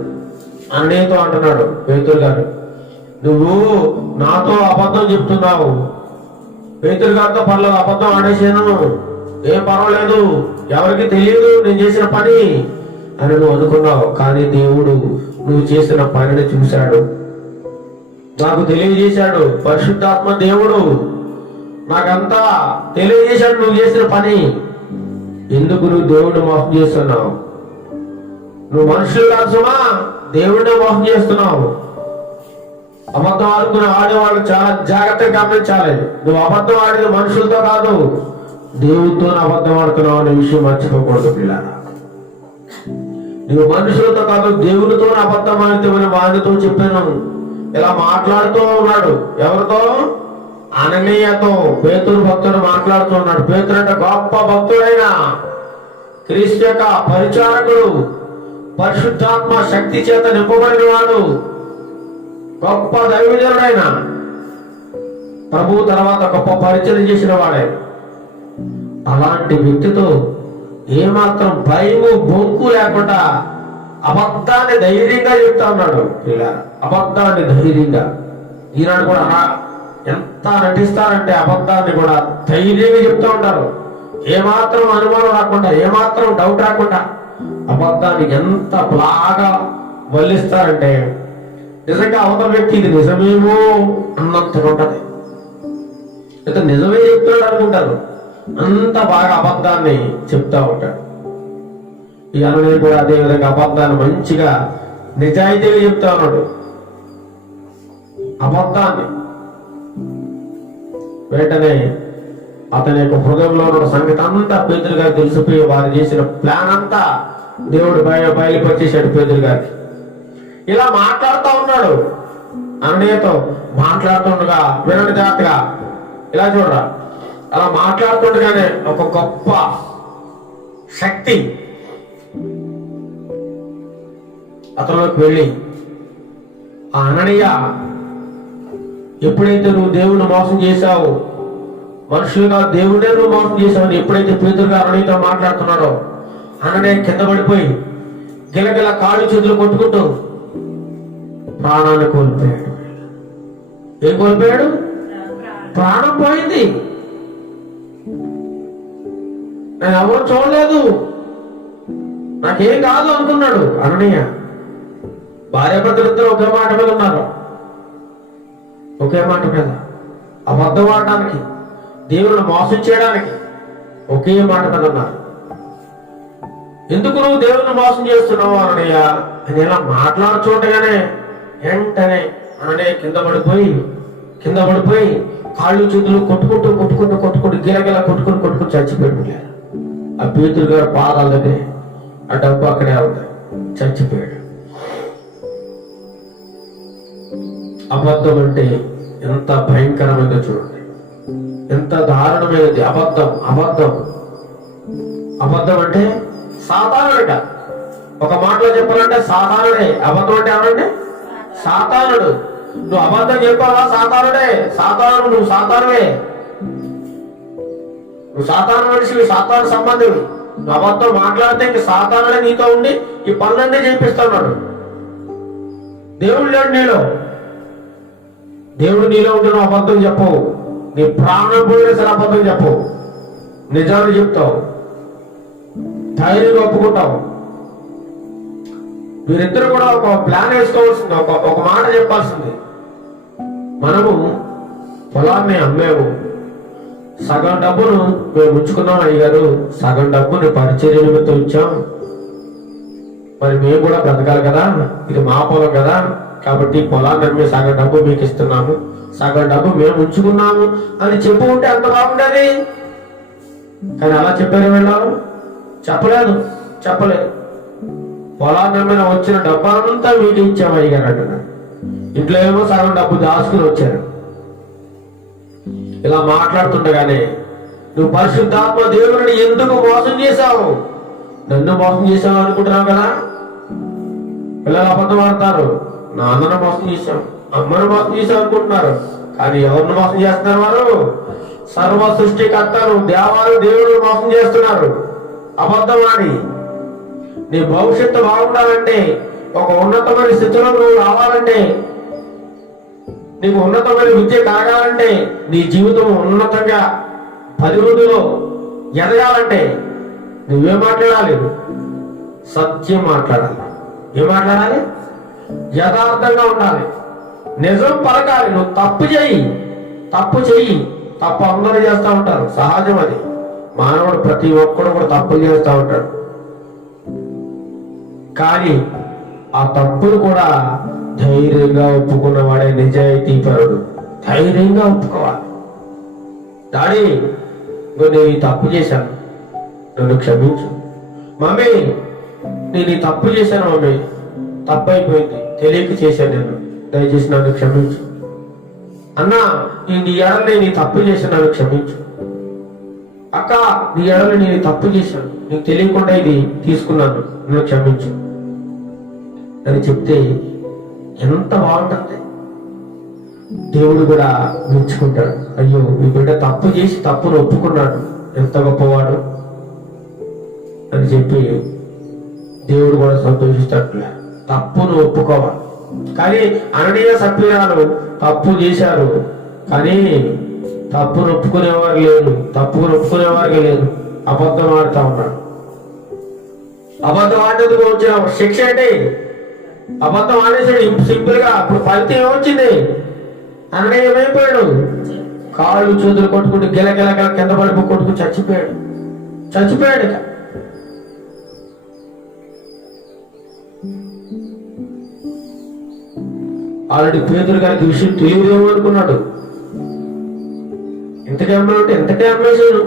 అన్నయ్యతో అంటున్నాడు పేతురు గారు, నువ్వు నాతో అబద్ధం చెప్తున్నావు. పేతురు గారితో పర్లేదు, అబద్ధం ఆడేసాను, ఏం పర్వాలేదు, ఎవరికి తెలియదు నేను చేసిన పని అని నువ్వు అనుకున్నావు. కానీ దేవుడు నువ్వు చేసిన పనిని చూశాడు, నాకు తెలియజేశాడు. పరిశుద్ధాత్మ దేవుడు నాకంతా తెలియజేశాడు నువ్వు చేసిన పని. ఎందుకు నువ్వు దేవుడిని మోసం చేస్తున్నావు? నువ్వు మనుషులు కాదు సుమా, దేవుడినే మోసం చేస్తున్నావు. అబద్ధం ఆడుకుని ఆడేవాళ్ళు చాలా జాగ్రత్తగా గమనించాలి. నువ్వు అబద్ధం ఆడేది మనుషులతో కాదు, దేవుడితో అబద్ధం ఆడుతున్నావు అనే విషయం మర్చిపోకూడదు పిల్లరా. నువ్వు మనుషులతో కాదు దేవునితో అబద్ధం ఆడితేమని వాడితో చెప్పాను. ఇలా మాట్లాడుతూ ఉన్నాడు. ఎవరితో? అననీయతో. పేతురు భక్తుడు మాట్లాడుతూ ఉన్నాడు. పేతురు అంటే గొప్ప భక్తుడైన క్రీస్తు యొక్క పరిచారకుడు, పరిశుద్ధాత్మ శక్తి చేత నింపబడిన వాడు, గొప్ప దైవజనుడైన ప్రభు తర్వాత గొప్ప పరిచయం చేసిన వాడే. అలాంటి వ్యక్తితో ఏమాత్రం భయము బొంకు లేకుండా అబద్ధాన్ని ధైర్యంగా చెప్తా ఉన్నాడు. ఇలా అబద్ధాన్ని ధైర్యంగా ఈనాడు కూడా ఎంత నటిస్తారంటే అబద్ధాన్ని కూడా ధైర్యంగా చెప్తూ ఉంటారు. ఏమాత్రం అనుమానం రాకుండా, ఏమాత్రం డౌట్ రాకుండా అబద్ధాన్ని ఎంత బాగా వల్లిస్తారంటే నిజంగా అవతల వ్యక్తి ఇది నిజమేమో అన్నంతగా ఉంటది. అయితే నిజమే చెప్తున్నాడు అనుకుంటారు, అంత బాగా అబద్ధాన్ని చెప్తా ఉంటాడు. ఈ అన్నయ్య కూడా అదే విధంగా అబద్ధాన్ని మంచిగా నిజాయితీగా చెప్తా ఉన్నాడు. అబద్ధాన్ని వెంటనే అతని యొక్క హృదయంలో ఉన్న సంగతి అంతా పేతురు గారికి తెలిసిపోయి వారు చేసిన ప్లాన్ అంతా దేవుడు బయలుపరిచేశాడు పేతురు గారికి. ఇలా మాట్లాడుతూ ఉన్నాడు. అన్నయ్యతో మాట్లాడుతుండగా వినండి జాగ్రత్తగా, ఇలా చూడరా, అలా మాట్లాడుతుండగానే ఒక గొప్ప శక్తి అతనిలోకి వెళ్ళి, ఆ అననీయ ఎప్పుడైతే నువ్వు దేవుణ్ణి మోసం చేశావు, మనుషులుగా దేవుడే నువ్వు మోసం చేశావు ఎప్పుడైతే పేతురు గారు అననీయతో మాట్లాడుతున్నాడో, అననీయ కింద పడిపోయి గిలగిల కాళ్ళు చేతులు కొట్టుకుంటూ ప్రాణాన్ని కోల్పోయాడు. ఏం కోల్పోయాడు? ప్రాణం పోయింది. నేను ఎవరు చూడలేదు, నాకేం కాదు అనుకున్నాడు అననీయ. భార్యాభర్తలిద్దరూ ఒకే మాట మీద ఉన్నారు, ఒకే మాట మీద అబద్ధం ఆడడానికి, దేవుని మోసం చేయడానికి ఒకే మాట మీద ఉన్నారు. ఎందుకు నువ్వు దేవుని మోసం చేస్తున్నావు అననీయ అని ఇలా మాట్లాడుతుండగానే వెంటనే అననీయ కింద పడిపోయి కింద పడిపోయి కాళ్ళు చేతులు కొట్టుకుంటూ గిలగిల కొట్టుకుని చచ్చిపోయాడు. ఆ పేతురు గారు పాదాల దగ్గరే ఆ డబ్బు అక్కడే ఉంది, చచ్చిపోయాడు. అబద్ధం అంటే ఎంత భయంకరమైనదో చూడండి, ఎంత దారుణమైనది. అబద్ధం అంటే సాతానుడిట. ఒక మాటలో చెప్పాలంటే సాతానుడే. అబద్ధం అంటే ఏమంటే సాతానుడు. నువ్వు అబద్ధం చెప్పావా సాతానుడే. సాతానుడు, నువ్వు సాతానువే. నువ్వు సాతాను మనిషివి, సాతాను సంబంధివి. నువ్వు అబద్ధం మాట్లాడితే ఇంక సాతానుడే నీతో ఉండి ఈ పనులన్నీ చేపిస్తున్నాడు. దేవుడు లేడు నీలో. దేవుడు నీలో ఉంటే నువ్వు అబద్ధం చెప్పవు. నీ ప్రాణం పోయినా సరే అబద్ధం చెప్పవు, నిజాలు చెప్తావు, ధైర్యంగా ఒప్పుకుంటావు. మీరిద్దరు కూడా ఒక ప్లాన్ వేసుకోవాల్సింది, ఒక మాట చెప్పాల్సింది. మనము పొలాన్ని అమ్మేము, సగం డబ్బును మేము ఉంచుకున్నాం అయ్యారు, సగం డబ్బుని పరిచర్య నిమిత్తం ఇచ్చాం. మరి మేము కూడా బ్రతకాలి కదా, ఇది మా పొలం కదా, కాబట్టి పొలాన్ని అమ్మి సగం డబ్బు మీకు ఇస్తున్నాము, సగం డబ్బు మేము ఉంచుకున్నాము అని చెప్పుకుంటే ఎంత బాగుండేది. కానీ అలా చెప్పారు వెళ్ళాము, చెప్పలేదు. పొలాన్ని అమ్మిన వచ్చిన డబ్బానంతా మీకు ఇచ్చాము అయ్యారు అంటున్నారు. ఇంట్లో ఏమో సగం డబ్బు దాచుకుని వచ్చారు. ఇలా మాట్లాడుతుండగానే నువ్వు పరిశుద్ధాత్మ దేవుడిని ఎందుకు మోసం చేశావు? నన్ను మోసం చేశావు అనుకుంటున్నావు కదా. పిల్లలు అబద్ధం ఆడతారు, నాన్నను మోసం చేశాం, అమ్మను మోసం చేశాం అనుకుంటున్నారు. కానీ ఎవరిని మోసం చేస్తున్నారు? వారు సర్వ సృష్టికర్తను, దేవుడు మోసం చేస్తున్నారు అబద్ధం ఆడి. నీ భవిష్యత్తు బాగుండాలంటే, ఒక ఉన్నతమైన స్థితిలో నువ్వు రావాలంటే, నీకు ఉన్నతమైన విద్య కాగాలంటే, నీ జీవితం ఉన్నతంగా అభివృద్ధిలో ఎదగాలంటే నువ్వేం మాట్లాడాలి? సత్యం మాట్లాడాలి. ఏం మాట్లాడాలి? యథార్థంగా ఉండాలి, నిజం పలకాలి. నువ్వు తప్పు చెయ్యి. తప్పు అందరూ చేస్తూ ఉంటారు, సహజం అది. మానవుడు ప్రతి ఒక్కడు కూడా తప్పులు చేస్తూ ఉంటాడు. కానీ ఆ తప్పును కూడా ధైర్యంగా ఒప్పుకున్నవాడే నిజాయితీపరుడు. ధైర్యంగా ఒప్పుకోవాలి. డాడీ, నేను ఈ తప్పు చేశాను, నన్ను క్షమించు. మమ్మీ, నేను ఈ తప్పు చేశాను మమ్మీ, తప్పు అయిపోయింది, తెలియక చేశాను, నేను దయచేసి నన్ను క్షమించు. అన్నా, నేను ఈ ఎడలు నేను తప్పు చేశాను, నన్ను క్షమించు. అక్క, నీ ఎడలు నేను తప్పు చేశాను, నీకు తెలియకుండా ఇది తీసుకున్నాను, నన్ను క్షమించు అని చెప్తే ఎంత బాగుంటుంది. దేవుడు కూడా మెచ్చుకుంటాడు. అయ్యో, మీ బిడ్డ తప్పు చేసి తప్పును ఒప్పుకున్నాడు, ఎంత గొప్పవాడు అని చెప్పి దేవుడు కూడా సంతోషిస్తాడు. తప్పును ఒప్పుకోవాలి. కానీ అననీయ సప్పీరాలు తప్పు చేశారు, కానీ తప్పును ఒప్పుకునేవారు లేదు. అబద్ధం ఆడుతూ ఉన్నాడు. అబద్ధం ఆడేందుకు వచ్చిన శిక్ష ఏంటి? అబద్ధం ఆడేసాడు సింపుల్ గా. ఇప్పుడు ఫలితం ఏమొచ్చింది? అననీయ ఏమైపోయాడు? కాళ్ళు చేతులు కొట్టుకుంటూ గిలగిల కింద పడిపో కొట్టుకుని చచ్చిపోయాడు. ఇక ఆల్రెడీ పేతురు గారికి విషయం తెలియదేమో అనుకున్నాడు. ఇంతకే అమ్మేశాను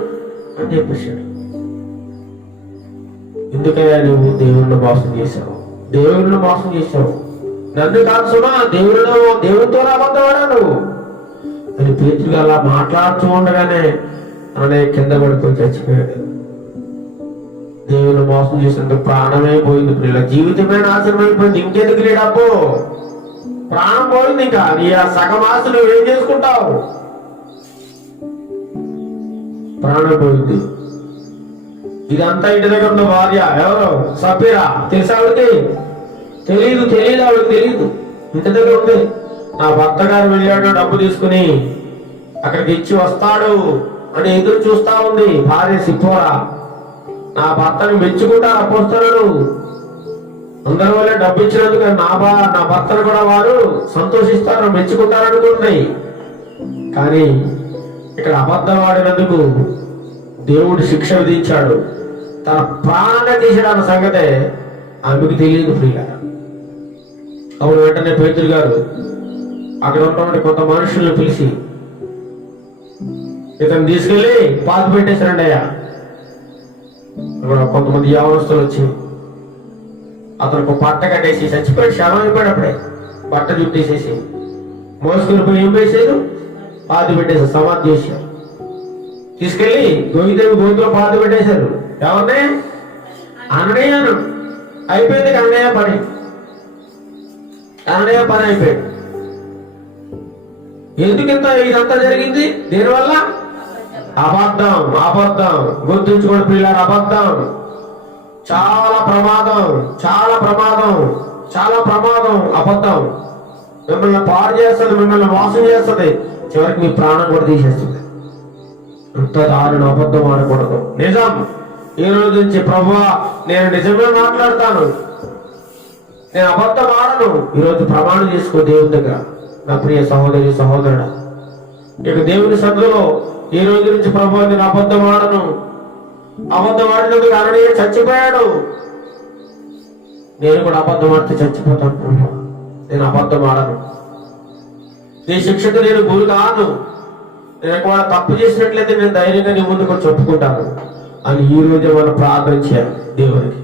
అని చెప్పేశాడు. ఎందుకయ్యా నువ్వు దేవుణ్ణి మోసం చేశావు? నన్ను కాదు సుమా, దేవుడితో అబద్ధం ఆడాను అని పేతురు అలా మాట్లాడుతూ ఉండగానే అనే కింద పడుకొని చచ్చిపోయాడు. దేవుని మోసం చేసినందుకు ప్రాణమే పోయింది. పిల్లల జీవితమే నాశనం అయిపోయింది. ఇంకెందుకు లేడబ్బో, ప్రాణం పోయింది. ఇంకా నీ ఆ సగం ఆశ నువ్వు ఏం చేసుకుంటావు? ప్రాణం పోయింది. ఇదంతా ఇంటి దగ్గర ఉన్న భార్య ఎవరు? సఫీరా. తెలుసా ఆవిడకి? తెలీదు. ఆవిడకి తెలీదు. ఇంటి దగ్గర ఉంది. నా భర్త గారు వెళ్ళాడు డబ్బు తీసుకుని, అక్కడికి ఇచ్చి వస్తాడు అని ఎదురు చూస్తా ఉంది భార్య సిప్పోరా. నా భర్తను మెచ్చుకుంటారు అపోస్తలులు. అందరి వల్ల డబ్బు ఇచ్చినందుకు నా భర్తను కూడా వారు సంతోషిస్తారు, మెచ్చుకుంటారు అనుకుంటుంది. కానీ ఇక్కడ అబద్ధం ఆడినందుకు దేవుడు శిక్ష విధించాడు. తన ప్రాణాన్ని తీసిన సంగతే ఆమెకు తెలియదు. ఫ్రీగా అవును. వెంటనే పేతురు గారు అక్కడ ఉన్నటువంటి కొంత మనుషుల్ని పిలిచి ఇతను తీసుకెళ్ళి పాత పెట్టేశారండి అయ్యా. కొంతమంది యవనస్తులు వచ్చి అతనికి పట్ట కట్టేసి చచ్చిపోయాడు, శవం అయిపోయాడు. అప్పుడే బట్ట చుట్టేసేసి మోసుకుని పోయి ఏం వేసారు, పాతి పెట్టేశారు, సమాధి చేశారు. తీసుకెళ్లి గోవిదేవి గోతులో పాతి పెట్టేశారు. ఎవరిని? అననీయను. అయిపోయింది అననీయ పని. అననీయ పని అయిపోయింది. ఎందుకింత ఇదంతా జరిగింది? దీనివల్ల అబద్ధం. అబద్ధం గుర్తుంచుకోండి పిల్లలు, అబద్ధం చాలా ప్రమాదం, చాలా ప్రమాదం, చాలా ప్రమాదం. అబద్ధం మిమ్మల్ని పాడు చేస్తుంది, మిమ్మల్ని మోసం చేస్తుంది, చివరికి మీ ప్రాణం కూడా తీసేస్తుంది. అంత దారుణ. అబద్ధం ఆడకూడదు. నిజం. ఈ రోజు నుంచి ప్రభువా నేను నిజమే మాట్లాడతాను, నేను అబద్ధం ఆడను. ఈరోజు ప్రమాణం చేసుకో దేవుని దగ్గర. నా ప్రియ సహోదరి సహోదరుడు, ఇక దేవుని సన్నిధిలో ఈ రోజు నుంచి ప్రభువా నేను అబద్ధం ఆడను. అబద్ధం ఆడినందుకు అననీయ చచ్చిపోయాడు, నేను కూడా అబద్ధం ఆడితే చచ్చిపోతాను ప్రభు. నేను అబద్ధం ఆడను. నీ శిక్షకు నేను గురి కాను. నేను ఒకవేళ తప్పు చేసినట్లయితే నేను ధైర్యంగా నీ ముందుకు చెప్పుకుంటాను అని ఈ రోజే మనం ప్రార్థన చేయాలి దేవునికి.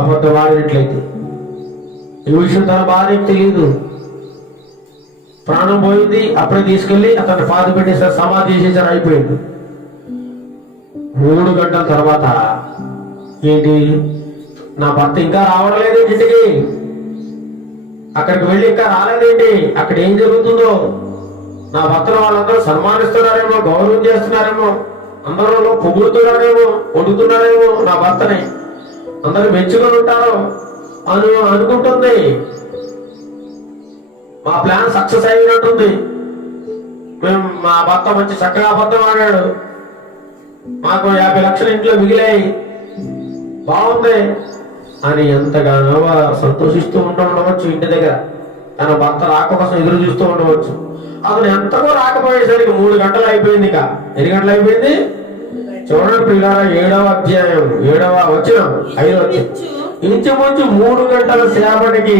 అబద్ధం ఆడినట్లయితే ఈ విషయం తన భార్యకి తెలియదు. ప్రాణం పోయింది, అప్పుడే తీసుకెళ్లి అతన్ని పాతి పెట్టేసారు, సమాధి చేసేసారు, అయిపోయింది. 3 గంటల తర్వాత ఏంటి, నా భర్త ఇంకా రావడం లేదు ఇంటికి, అక్కడికి వెళ్ళి ఇంకా రాలేదేంటి, అక్కడ ఏం జరుగుతుందో, నా భర్తను వాళ్ళందరూ సన్మానిస్తున్నారేమో, గౌరవం చేస్తున్నారేమో, అందరూ పొగుడుతున్నారేమో, పొడుగుతున్నారేమో, నా భర్తని అందరూ మెచ్చుకొని ఉంటారో అనుకుంటుంది. మా ప్లాన్ సక్సెస్ అయినట్టుంది, మేము మా భర్త మంచి చక్కగా అబద్ధం ఆడాడు, మాకు 50 లక్షలు ఇంట్లో మిగిలాయి, బాగుంది అని ఎంతగానో సంతోషిస్తూ ఉండవచ్చు. ఇంటి దగ్గర తన భర్త రాక కోసం ఎదురు చూస్తూ ఉండవచ్చు. అతను ఎంతకో రాకపోయేసరికి 3 గంటలు అయిపోయింది. ఇక ఎన్ని గంటలు అయిపోయింది చూడండి పిల్లరా, 7వ అధ్యాయం 7వ వచనం 5వ వచనం. ఇంచుమించు 3 గంటల సేపటికి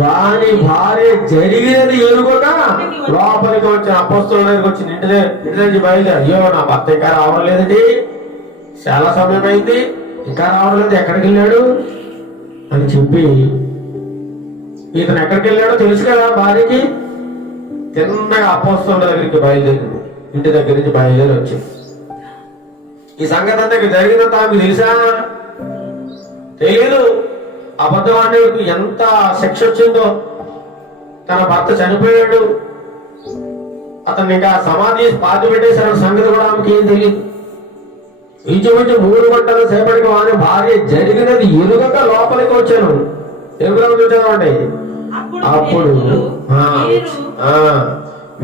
వాని భార్య జరిగినది ఎరుగగా లోపలికి వచ్చి అపోస్తలుల దగ్గరికి వచ్చి ఇంటి నుంచి బయలుదేరి, అయ్యో నా భర్త ఇంకా రావడం లేదండి, చాలా సమయం అయింది, ఇంకా రావడం లేదు, ఎక్కడికి వెళ్ళాడు అని చెప్పి, ఇతను ఎక్కడికి వెళ్ళాడో తెలుసు కదా భార్యకి. తిన్నగా అపోస్తలుల దగ్గరికి బయలుదేరింది, ఇంటి దగ్గర నుంచి బయలుదేరి వచ్చింది. ఈ సంగతి అంతా జరిగినంత ఆమెకు తెలుసా? తెలియదు. అబద్ధం ఆడేందుకు ఎంత శిక్ష వచ్చిందో. తన భర్త చనిపోయాడు, అతన్ని ఇంకా సమాధి పాతి పెట్టేశారు సంగతి కూడా ఆమెకి ఏం తెలియదు. ఇంచుమించు 3 గంటల సేపటికి వాని భార్య జరిగినది ఎరుగక లోపలికి వచ్చాను. ఎరుగలో చూచానండి. అప్పుడు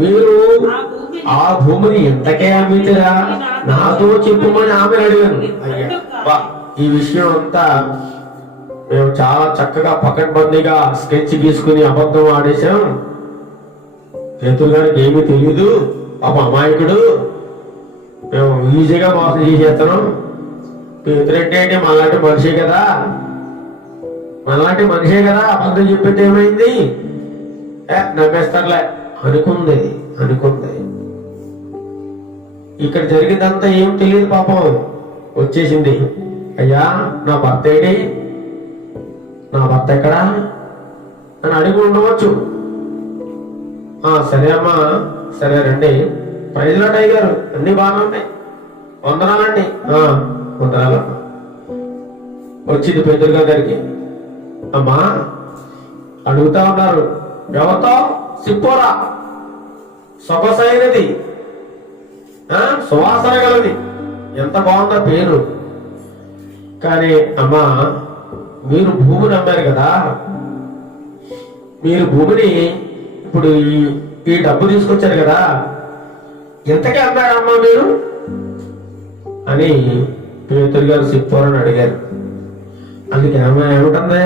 మీరు ఆ భూమిని ఎంతకే అమ్మితరా నాతో చెప్పుమని ఆమె అడిగాను. అయ్యా, ఈ విషయం అంతా మేము చాలా చక్కగా పకడ్బందీగా స్కెచ్ గీసుకుని అబద్ధం ఆడేశాం. చేతులు గారికి ఏమీ తెలియదు, పాప అమాయకుడు, మేము ఈజీగా మోసం చేసేస్తున్నాం. పేతురెడ్డి అంటే మనలాంటి మనిషే కదా, అబద్ధం చెప్పితే ఏమైంది, నమ్మేస్తారులే అనుకుంది. ఇక్కడ జరిగిందంతా ఏం తెలియదు, పాపం వచ్చేసింది. అయ్యా నా భర్త ఏంటి, నా భర్త ఎక్కడా అని అడిగి ఉండవచ్చు. సరే అమ్మా, సరే రండి, ప్రైజ్లో టైగర్ అన్ని బాగా ఉన్నాయి, వందనాలండి. వందనాలమ్మా. వచ్చింది పేతురు గారికి. అమ్మా అడుగుతా ఉన్నారు, ఎవరితో? సిప్పోరా, సొగసైనది, సువాసన గలది, ఎంత బాగుందో పేరు. కానీ అమ్మా మీరు భూమిని అమ్మారు కదా, మీరు భూమిని ఇప్పుడు ఈ డబ్బు తీసుకొచ్చారు కదా, ఎంతకే అమ్మారమ్మా మీరు అని పేతురు గారు సిప్పోరని అడిగారు. అందుకే ఆమె ఏమిటంది?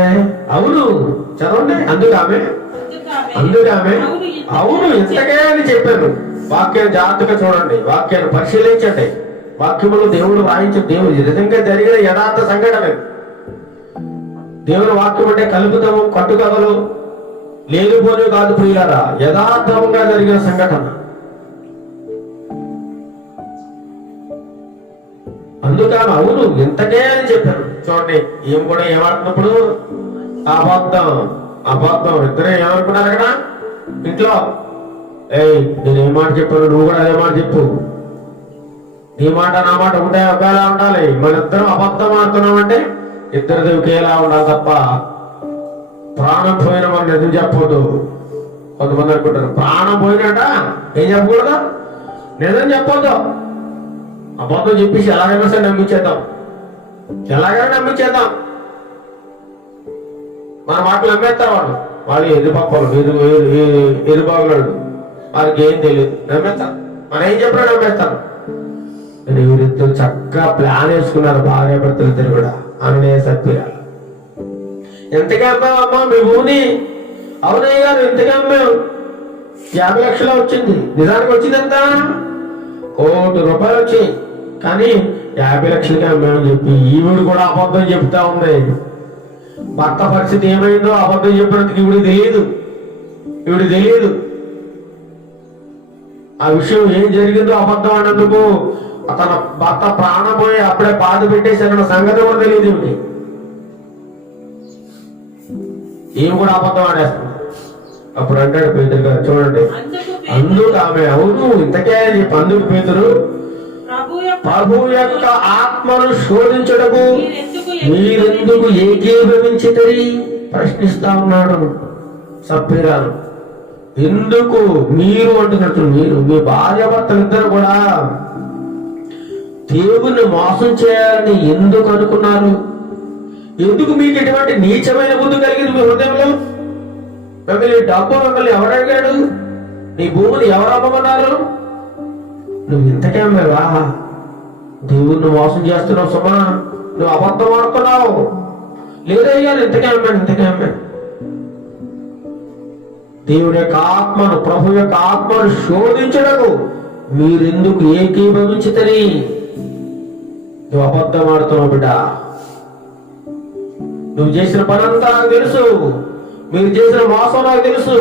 అవును, చదవండి. అందుకే ఆమె అవును ఎంతకే అని చెప్పాను. వాక్యాన్ని జాగ్రత్తగా చూడండి, వాక్యాన్ని పరిశీలించండి. వాక్యములు దేవుడు రాయించే దేవుడు నిజంగా జరిగిన యథార్థ సంఘటన. దేవుని వాక్యం అంటే కలుపుతాము, కట్టుకథలు లేనిపోని కాదు ప్రియులారా, యథార్థంగా జరిగిన సంఘటన. అందుకని అవును ఇంతకే అని చెప్పాను. చూడండి ఏం కూడా ఏమంటున్నప్పుడు అబద్ధం అబద్ధం ఇద్దరే ఏమనుకున్నారు అక్కడ ఇంట్లో. నేను ఏ మాట చెప్పాను, నువ్వు కూడా అదే మాట చెప్పు, నీ మాట నా మాట ఒకేలా ఉండాలి. మన ఇద్దరం అబద్ధం ఆడుతున్నామంటే ఇద్దరిది ఒకేలా ఉండాలి తప్ప ప్రాణం పోయిన మనం నిజం చెప్పొద్దు. కొంతమంది అనుకుంటారు ప్రాణం పోయినట ఏం చెప్పకూడదు, నిజం చెప్పొద్దు. అబద్ధం చెప్పేసి ఎలాగైనా సరే నమ్మించేద్దాం, ఎలాగైనా నమ్మించేద్దాం. మన మాటలు నమ్మేస్తారు వాళ్ళు ఎదుపక్కలు ఎదుబాగులాడు, వాళ్ళకి ఏం తెలియదు, నమ్మేస్తారు. మనం ఏం చెప్పినా నమ్మేస్తారు. వీరిద్దరు చక్కగా ప్లాన్ వేసుకున్నారు, భార్య భర్తలు ఇద్దరు కూడా. అనే సత్యాలు ఎంతగా అమ్మావమ్మా మీ భూమిని? అవునయ్య గారు ఎంతగా అమ్మావు? 50 లక్షలు వచ్చింది. నిజానికి వచ్చింది ఎంత? 1 కోటి రూపాయలు వచ్చాయి. కానీ 50 లక్షలకి అమ్మామని చెప్పి ఈవిడు కూడా అబద్ధం చెప్తా ఉంది. భర్త పరిస్థితి ఏమైందో అబద్ధం చెప్పినందుకు ఈవిడ తెలియదు. ఆ విషయం ఏం జరిగిందో అబద్ధం అన్నందుకు తన భర్త ప్రాణం పోయి అప్పుడే బాధ పెట్టేశారన్న సంగతి కూడా తెలియదు ఈవిడి. ఏం కూడా అబద్ధం ఆడేస్తుంది. అప్పుడు అంటాడు పేతురు గారు, చూడండి అందుకు ఆమె అవును ఇంతకే చెప్పి అందుకు పేతురు ప్రభు యొక్క ఆత్మను శోధించడము మీరెందుకు ఏకీభవించితరి ప్రశ్నిస్తా ఉన్నాడు సప్పీరాను. ఎందుకు మీరు అంటున్నట్టు మీరు మీ భార్య భర్తలు ఇద్దరు కూడా దేవుణ్ణి మోసం చేయాలని ఎందుకు అనుకున్నారు? ఎందుకు మీకు ఎటువంటి నీచమైన బుద్ధి కలిగింది మీ హృదయంలో? మిమ్మల్ని డబ్బు మిమ్మల్ని ఎవరు అడిగాడు? నీ భూమిని ఎవరు అమ్మమన్నారు? నువ్వు ఇంతకే అమ్మావా? దేవుణ్ణి మోసం చేస్తున్నావు సుమా, నువ్వు అబద్ధం ఆడుతున్నావు. లేదయ్యా ఇంతకే అమ్మాను. దేవుని యొక్క ఆత్మను ప్రభు యొక్క ఆత్మను శోధించడము మీరెందుకు ఏకీభవించితని? నువ్వు అబద్ధం ఆడుతున్నావు బిడ్డ. నువ్వు చేసిన పనంతా నాకు తెలుసు, మీరు చేసిన మోసం నాకు తెలుసు.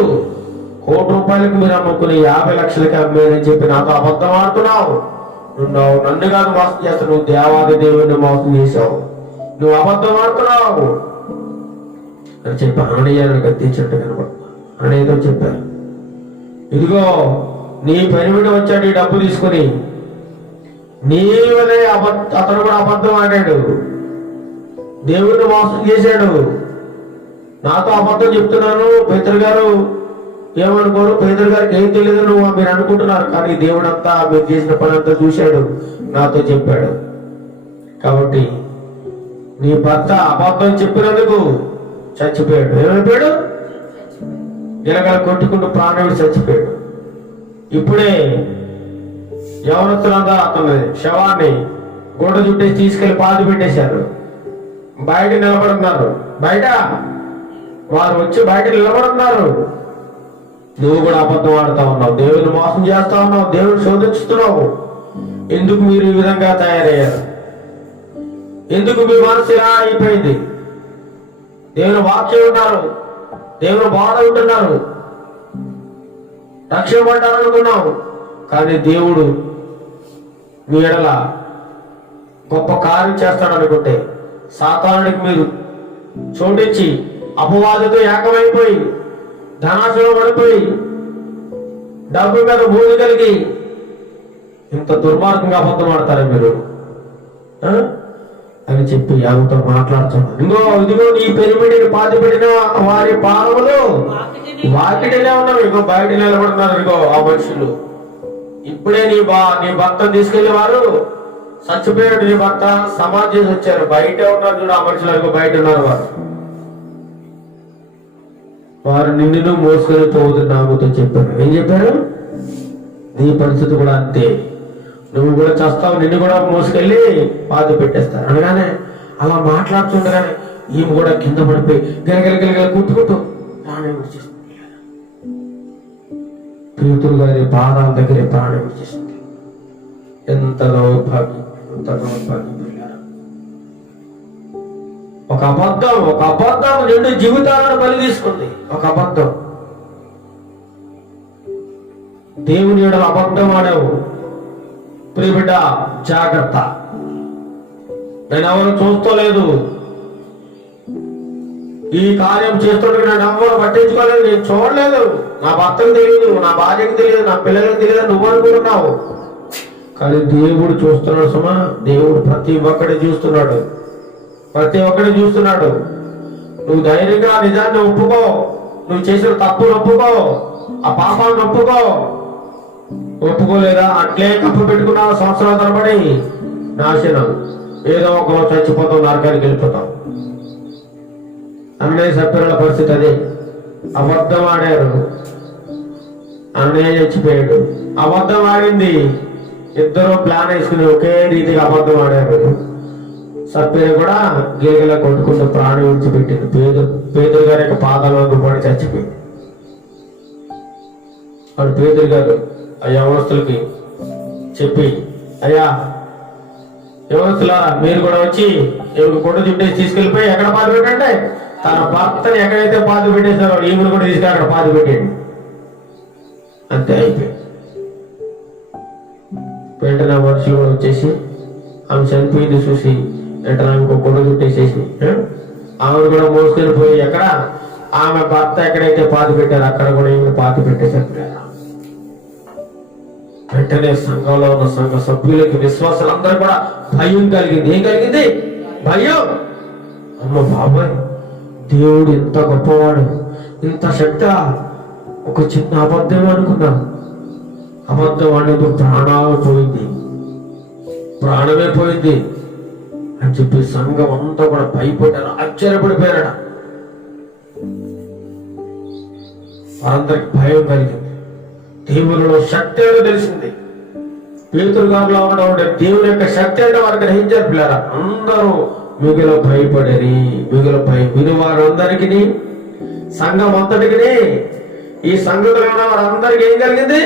1 కోటి రూపాయలకు మీరు అమ్ముకుని 50 లక్షలకి అమ్మేదని చెప్పి నాతో అబద్ధం ఆడుతున్నావు. నువ్వు నన్ను కాదు మోసం చేస్తావు, నువ్వు దేవాది దేవుడిని మోసం చేశావు, నువ్వు అబద్ధం ఆడుతున్నావు అని చెప్పి అననీయాన్ని గద్దించినట్టు కనబడుతున్నా. అనేదో చెప్పారు, ఇదిగో నీ పనిమిడి వచ్చాడు ఈ డబ్బు తీసుకుని, నీవనే అతను కూడా అబద్ధం ఆడాడు, దేవుడిని మోసం చేశాడు. నాతో అబద్ధం చెప్తున్నాను. పేతురు గారు ఏమనుకోరు, పేతురు గారికి ఏం తెలియదు నువ్వు మీరు అనుకుంటున్నారు. కానీ దేవుడు అంతా మీరు చేసిన పని అంతా చూశాడు, నాతో చెప్పాడు. కాబట్టి నీ భర్త అబద్ధం చెప్పినందుకు చచ్చిపోయాడు. ఏమైపోయాడు? గిలగల కొట్టుకుంటూ ప్రాణుడు చచ్చిపోయాడు. ఇప్పుడే యవనస్తులంతా అతని శవాన్ని గోడ చుట్టేసి తీసుకెళ్లి పాతి పెట్టేశారు. బయట నిలబడుతున్నారు. వారు వచ్చి బయట నిలబడుతున్నారు. నువ్వు కూడా అబద్ధం ఆడుతా ఉన్నావు, దేవుని మోసం చేస్తా ఉన్నావు, దేవుని శోధిస్తున్నావు. ఎందుకు మీరు ఈ విధంగా తయారయ్యారు? ఎందుకు మీ మనసు ఇలా అయిపోయింది? దేవుని వాక్యం ఉన్నారు, దేవుని బాధ ఉంటున్నారు, రక్షణ పడ్డారనుకున్నావు. కానీ దేవుడు మీ ఎడల గొప్ప కార్యం చేస్తాడనుకుంటే సాతానుడికి మీరు చోటించి అపవాదితో ఏకమైపోయి ధనాశలో పడిపోయి డబ్బు మీద భూమి కలిగి ఇంత దుర్మార్గంగా అబద్ధం ఆడతారా మీరు అని చెప్పి ఆమెతో మాట్లాడుతున్నాను. ఇదిగో నీ పెరిమిడిని పాతి పెట్టిన వారి పాదములు వాకిటినే ఉన్నావు. ఇగో బయట నిలబడుతున్నారు. ఇగో ఆ మనుషులు ఇప్పుడే నీ భర్తను తీసుకెళ్లి వారు చచ్చిపోయాడు, నీ భర్త సమాధి చేసి వచ్చారు. బయట ఉన్నారు చూడు ఆ మనుషులు. ఇగో బయట ఉన్నారు వారు నిన్ను మోసుకొని పోతున్నాముతో చెప్పారు. ఏం చెప్పారు? నీ పరిస్థితి కూడా అంతే, నువ్వు కూడా చేస్తావు, నిన్ను కూడా మోసుకెళ్ళి పాతి పెట్టేస్తారు అనగానే అలా మాట్లాడుతుండగానే ఈమె కూడా కింద పడిపోయి గిలగిలగిలగిల కుట్టుకుంటూ ప్రాణం విడిచేస్తుంది. పేతురు గారి పాదాల దగ్గరే ప్రాణం విడిచేస్తుంది. ఎంత దౌర్భాగ్యం, ఎంత దౌర్భాగ్యం. ఒక అబద్ధం 2 జీవితాలను బలి తీసుకుంది. ఒక అబద్ధం దేవుని ఎడల అబద్ధం ఆడావు, ప్రియబిడ్డ జాగ్రత్త. నేను ఎవరు చూస్తలేదు, ఈ కార్యం చేస్తుంటే నేను ఎవరు పట్టించుకోలేదు, నేను చూడలేదు, నా భర్తకు తెలియదు, నా భార్యకు తెలియదు, నా పిల్లలకు తెలియదు నువ్వు అనుకుంటున్నావు. కానీ దేవుడు చూస్తున్నాడు సుమా. దేవుడు ప్రతి ఒక్కడి చూస్తున్నాడు, ప్రతి ఒక్కడి చూస్తున్నాడు. నువ్వు ధైర్యంగా నిజాన్ని ఒప్పుకో, నువ్వు చేసిన తప్పును ఒప్పుకో, ఆ పాపాన్ని ఒప్పుకో. ఒప్పుకోలేదా అట్లే కప్పు పెట్టుకున్నావు, సంవత్సరాల తరబడి నాశనం. ఏదో ఒక చచ్చిపోతావు, నరకానికి వెళ్ళిపోతావు. అన్నయ్య సభ్యుల పరిస్థితి అదే. అబద్ధం ఆడారు, అన్నయ్య చచ్చిపోయాడు. అబద్ధం ఆడింది, ఇద్దరు ప్లాన్ వేసుకుని ఒకే రీతిగా అబద్ధం ఆడారు. సభ్యులు కూడా గిలగిలా కొట్టుకుంటూ ప్రాణం విడిచిపెట్టింది. పేదరు గారి యొక్క పాదాలను పడి చచ్చిపోయింది. వాడు పేదరు గారు ఆ యవనస్తులకి చెప్పి, అయ్యా యవనస్తులారా మీరు కూడా వచ్చి ఎవరికి కొట్టు చుట్టేసి తీసుకెళ్ళిపోయి ఎక్కడ పాతి పెట్టండి, తన భర్తని ఎక్కడైతే పాతి పెట్టేశారో ఈమెను కూడా తీసుకెళ్ళి అక్కడ పాతి పెట్టండి. అంతే అయిపోయింది. వెంటనే మనుషులు కూడా వచ్చేసి ఆమె చనిపోయింది చూసి వెంటనే ఇంకో కొట్టు చుట్టేసేసి ఆమెను కూడా మోసుకొని పోయి ఎక్కడ ఆమె భర్త ఎక్కడైతే పాతి పెట్టారో అక్కడ కూడా ఈమెను పాతి పెట్టేశారు. వెంటనే సంఘంలో ఉన్న సంఘ సభ్యులకి, విశ్వాసాలందరూ కూడా భయం కలిగింది. ఏం కలిగింది? భయం. అమ్మ బాబాయ్, దేవుడు ఇంత గొప్పవాడు, ఇంత శక్తి, ఒక చిన్న అబద్ధం అనుకున్నా. అబద్ధం అనేది ప్రాణమే పోయింది, ప్రాణమే పోయింది అని చెప్పి సంఘం అంతా కూడా భయపడ్డారు, ఆశ్చర్యపడిపోయారట. వారందరికి భయం కలిగింది. దేవునిలో శక్తి అని తెలిసింది. పేతురు గారిలో ఉండే దేవుని యొక్క శక్తి అంటే వారు గ్రహించారు. పిల్లరా అందరూ మిగులు భయపడేది. మిగులు భయం విని వారందరికీ, సంఘం అంతటికి, ఈ సంఘంలో ఉన్న వారందరికీ ఏం కలిగింది?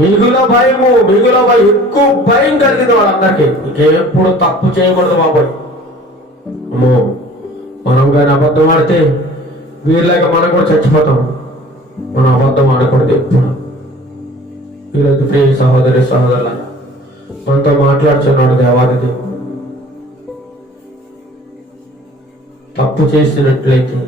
మిగుల భయము. మిగుల భయం, ఎక్కువ భయం కలిగింది వాళ్ళందరికీ. ఇంకెప్పుడు తప్పు చేయకూడదు బాబాయ్. అమ్మో, మనం కానీ అబద్ధం ఆడితే వీళ్ళక మనం కూడా చచ్చిపోతాం. మనం అబద్ధం ఆడకూడదు ఎప్పుడు. ఈరోజు ప్రియ సహోదరి సహోదరుల, మనతో మాట్లాడుతున్నాడు దేవాది దేవుడు. తప్పు చేసినట్లయితే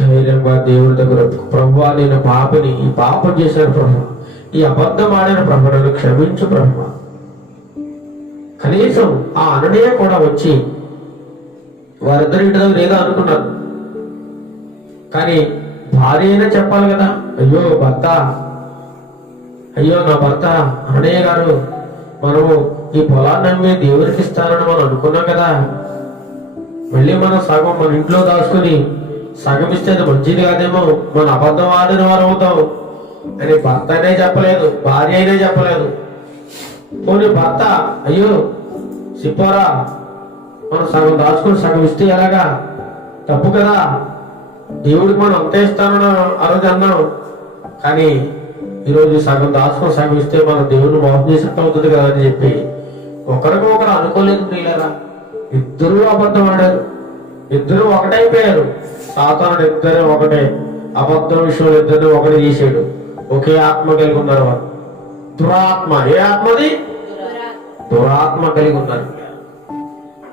ధైర్యంగా దేవుడి దగ్గర, ప్రభువా నేను పాపని, ఈ పాపం చేశాను ప్రభు, ఈ అబద్ధం ఆడిన ప్రభు నన్ను క్షమించు ప్రభు. కనీసం ఆ అననీయ కూడా వచ్చి వారిద్దరి ఇంటి దగ్గర ఏదో అనుకున్నారు, కానీ భార్య అయినా చెప్పాలి కదా. అయ్యో భర్త, అయ్యో నా భర్త, అన్నయ్య గారు, మనము ఈ పొలాన్ని అమ్మి దేవుడికి ఇస్తానని మనం అనుకున్నాం కదా, మళ్ళీ మనం సగం మన ఇంట్లో దాచుకుని సగం ఇస్తే అది మంచిది కాదేమో, మన అబద్ధం ఆడిన వారు అవుతాం అని భర్త అయినా చెప్పలేదు, భార్య అయినా చెప్పలేదు. పోనీ భర్త, అయ్యో సిప్పారా, మనం సగం దాచుకుని సగం ఇస్తే ఎలాగా, తప్పు కదా, దేవుడికి మనం అంతే ఇస్తానని ఆ రోజు అన్నాం, కానీ ఈరోజు సగం దాచుకొని సగం ఇస్తే మనం దేవుడిని మోసం చేసినట్టు అవుతుంది కదా అని చెప్పి ఒకరికొకరు అనుకోలేదు. ప్రియులారా, ఇద్దరు అబద్ధం ఆడారు, ఇద్దరు ఒకటైపోయారు. సాతానుడు ఇద్దరే ఒకటే, అబద్ధం విషయంలో ఇద్దరు ఒకటి చేసాడు. ఒకే ఆత్మ కలిగి ఉన్నారు వారు. దురాత్మ. ఏ ఆత్మది? దురాత్మ కలిగి ఉన్నారు.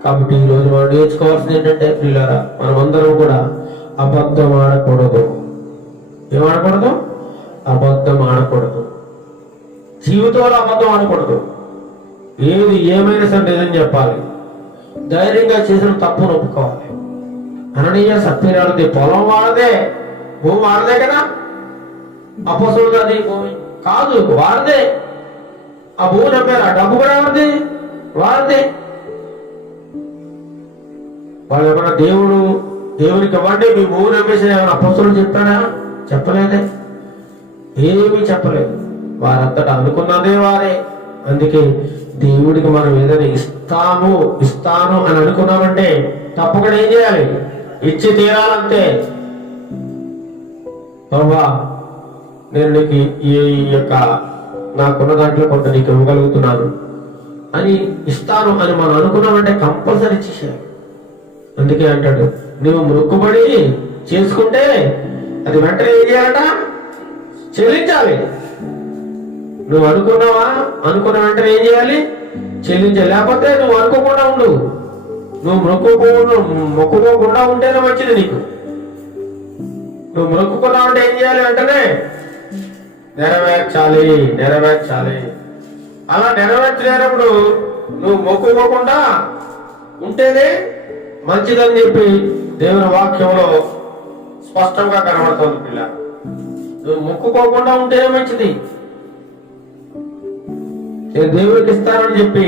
కాబట్టి ఈ రోజు మనం నేర్చుకోవాల్సింది ఏంటంటే ప్రియులారా, మనమందరం కూడా అబద్ధం ఆడకూడదు. ఏమాడకూడదు? అబద్ధం ఆడకూడదు. జీవితంలో అబద్ధం ఆడకూడదు. ఏది ఏమైనా సరే నిజం చెప్పాలి. ధైర్యంగా చేసిన తప్పును ఒప్పుకోవాలి. అననీయ సత్యనారాయణది పొలం వాడదే, భూమి వాడదే కదా. అపోసలుడు అది భూమి కాదు, వాడదే. ఆ భూమి నమ్మారు, ఆ డబ్బు కూడా వాడదే, వాడదే. వాళ్ళు ఏమన్నా దేవునికి ఇవ్వండి మీ భూమి నమ్మేసి ఏమైనా అపోసలుడు చెప్పాడా? చెప్పలేదే, ఏమీ చెప్పలేదు. వారంతటా అనుకున్నదే వారే. అందుకే దేవుడికి మనం ఏదైనా ఇస్తాను అని అనుకున్నామంటే తప్పకుండా ఏం చేయాలి? ఇచ్చి తీరాలంతే. బాబా నేను నీకు ఈ యొక్క నాకున్న దాంట్లో కొంత నీకు ఇవ్వగలుగుతున్నాను అని ఇస్తాను అని మనం అనుకున్నామంటే కంపల్సరీ ఇచ్చేసేయాలి. అందుకే అంటాడు, నువ్వు మొక్కుబడి చేసుకుంటే అది వెంటనే ఏం చేయాలట? చెల్లించాలి. నువ్వు అనుకున్నావా, అనుకున్న వెంటనే ఏం చేయాలి? చెల్లించాలి. లేకపోతే నువ్వు అనుకోకుండా ఉండు. నువ్వు మొక్కుకోకుండా ఉంటేనే మంచిది నీకు. నువ్వు మొక్కుకున్నావు అంటే ఏం చేయాలి? వెంటనే నెరవేర్చాలి. అలా నెరవేర్చలేనప్పుడు నువ్వు మొక్కుకోకుండా ఉంటేనే మంచిదని చెప్పి దేవుని వాక్యంలో స్పష్టంగా కనబడుతుంది. పిల్ల, నువ్వు మొక్కుకోకుండా ఉంటేనే మంచిది. నేను దేవుడికి ఇస్తానని చెప్పి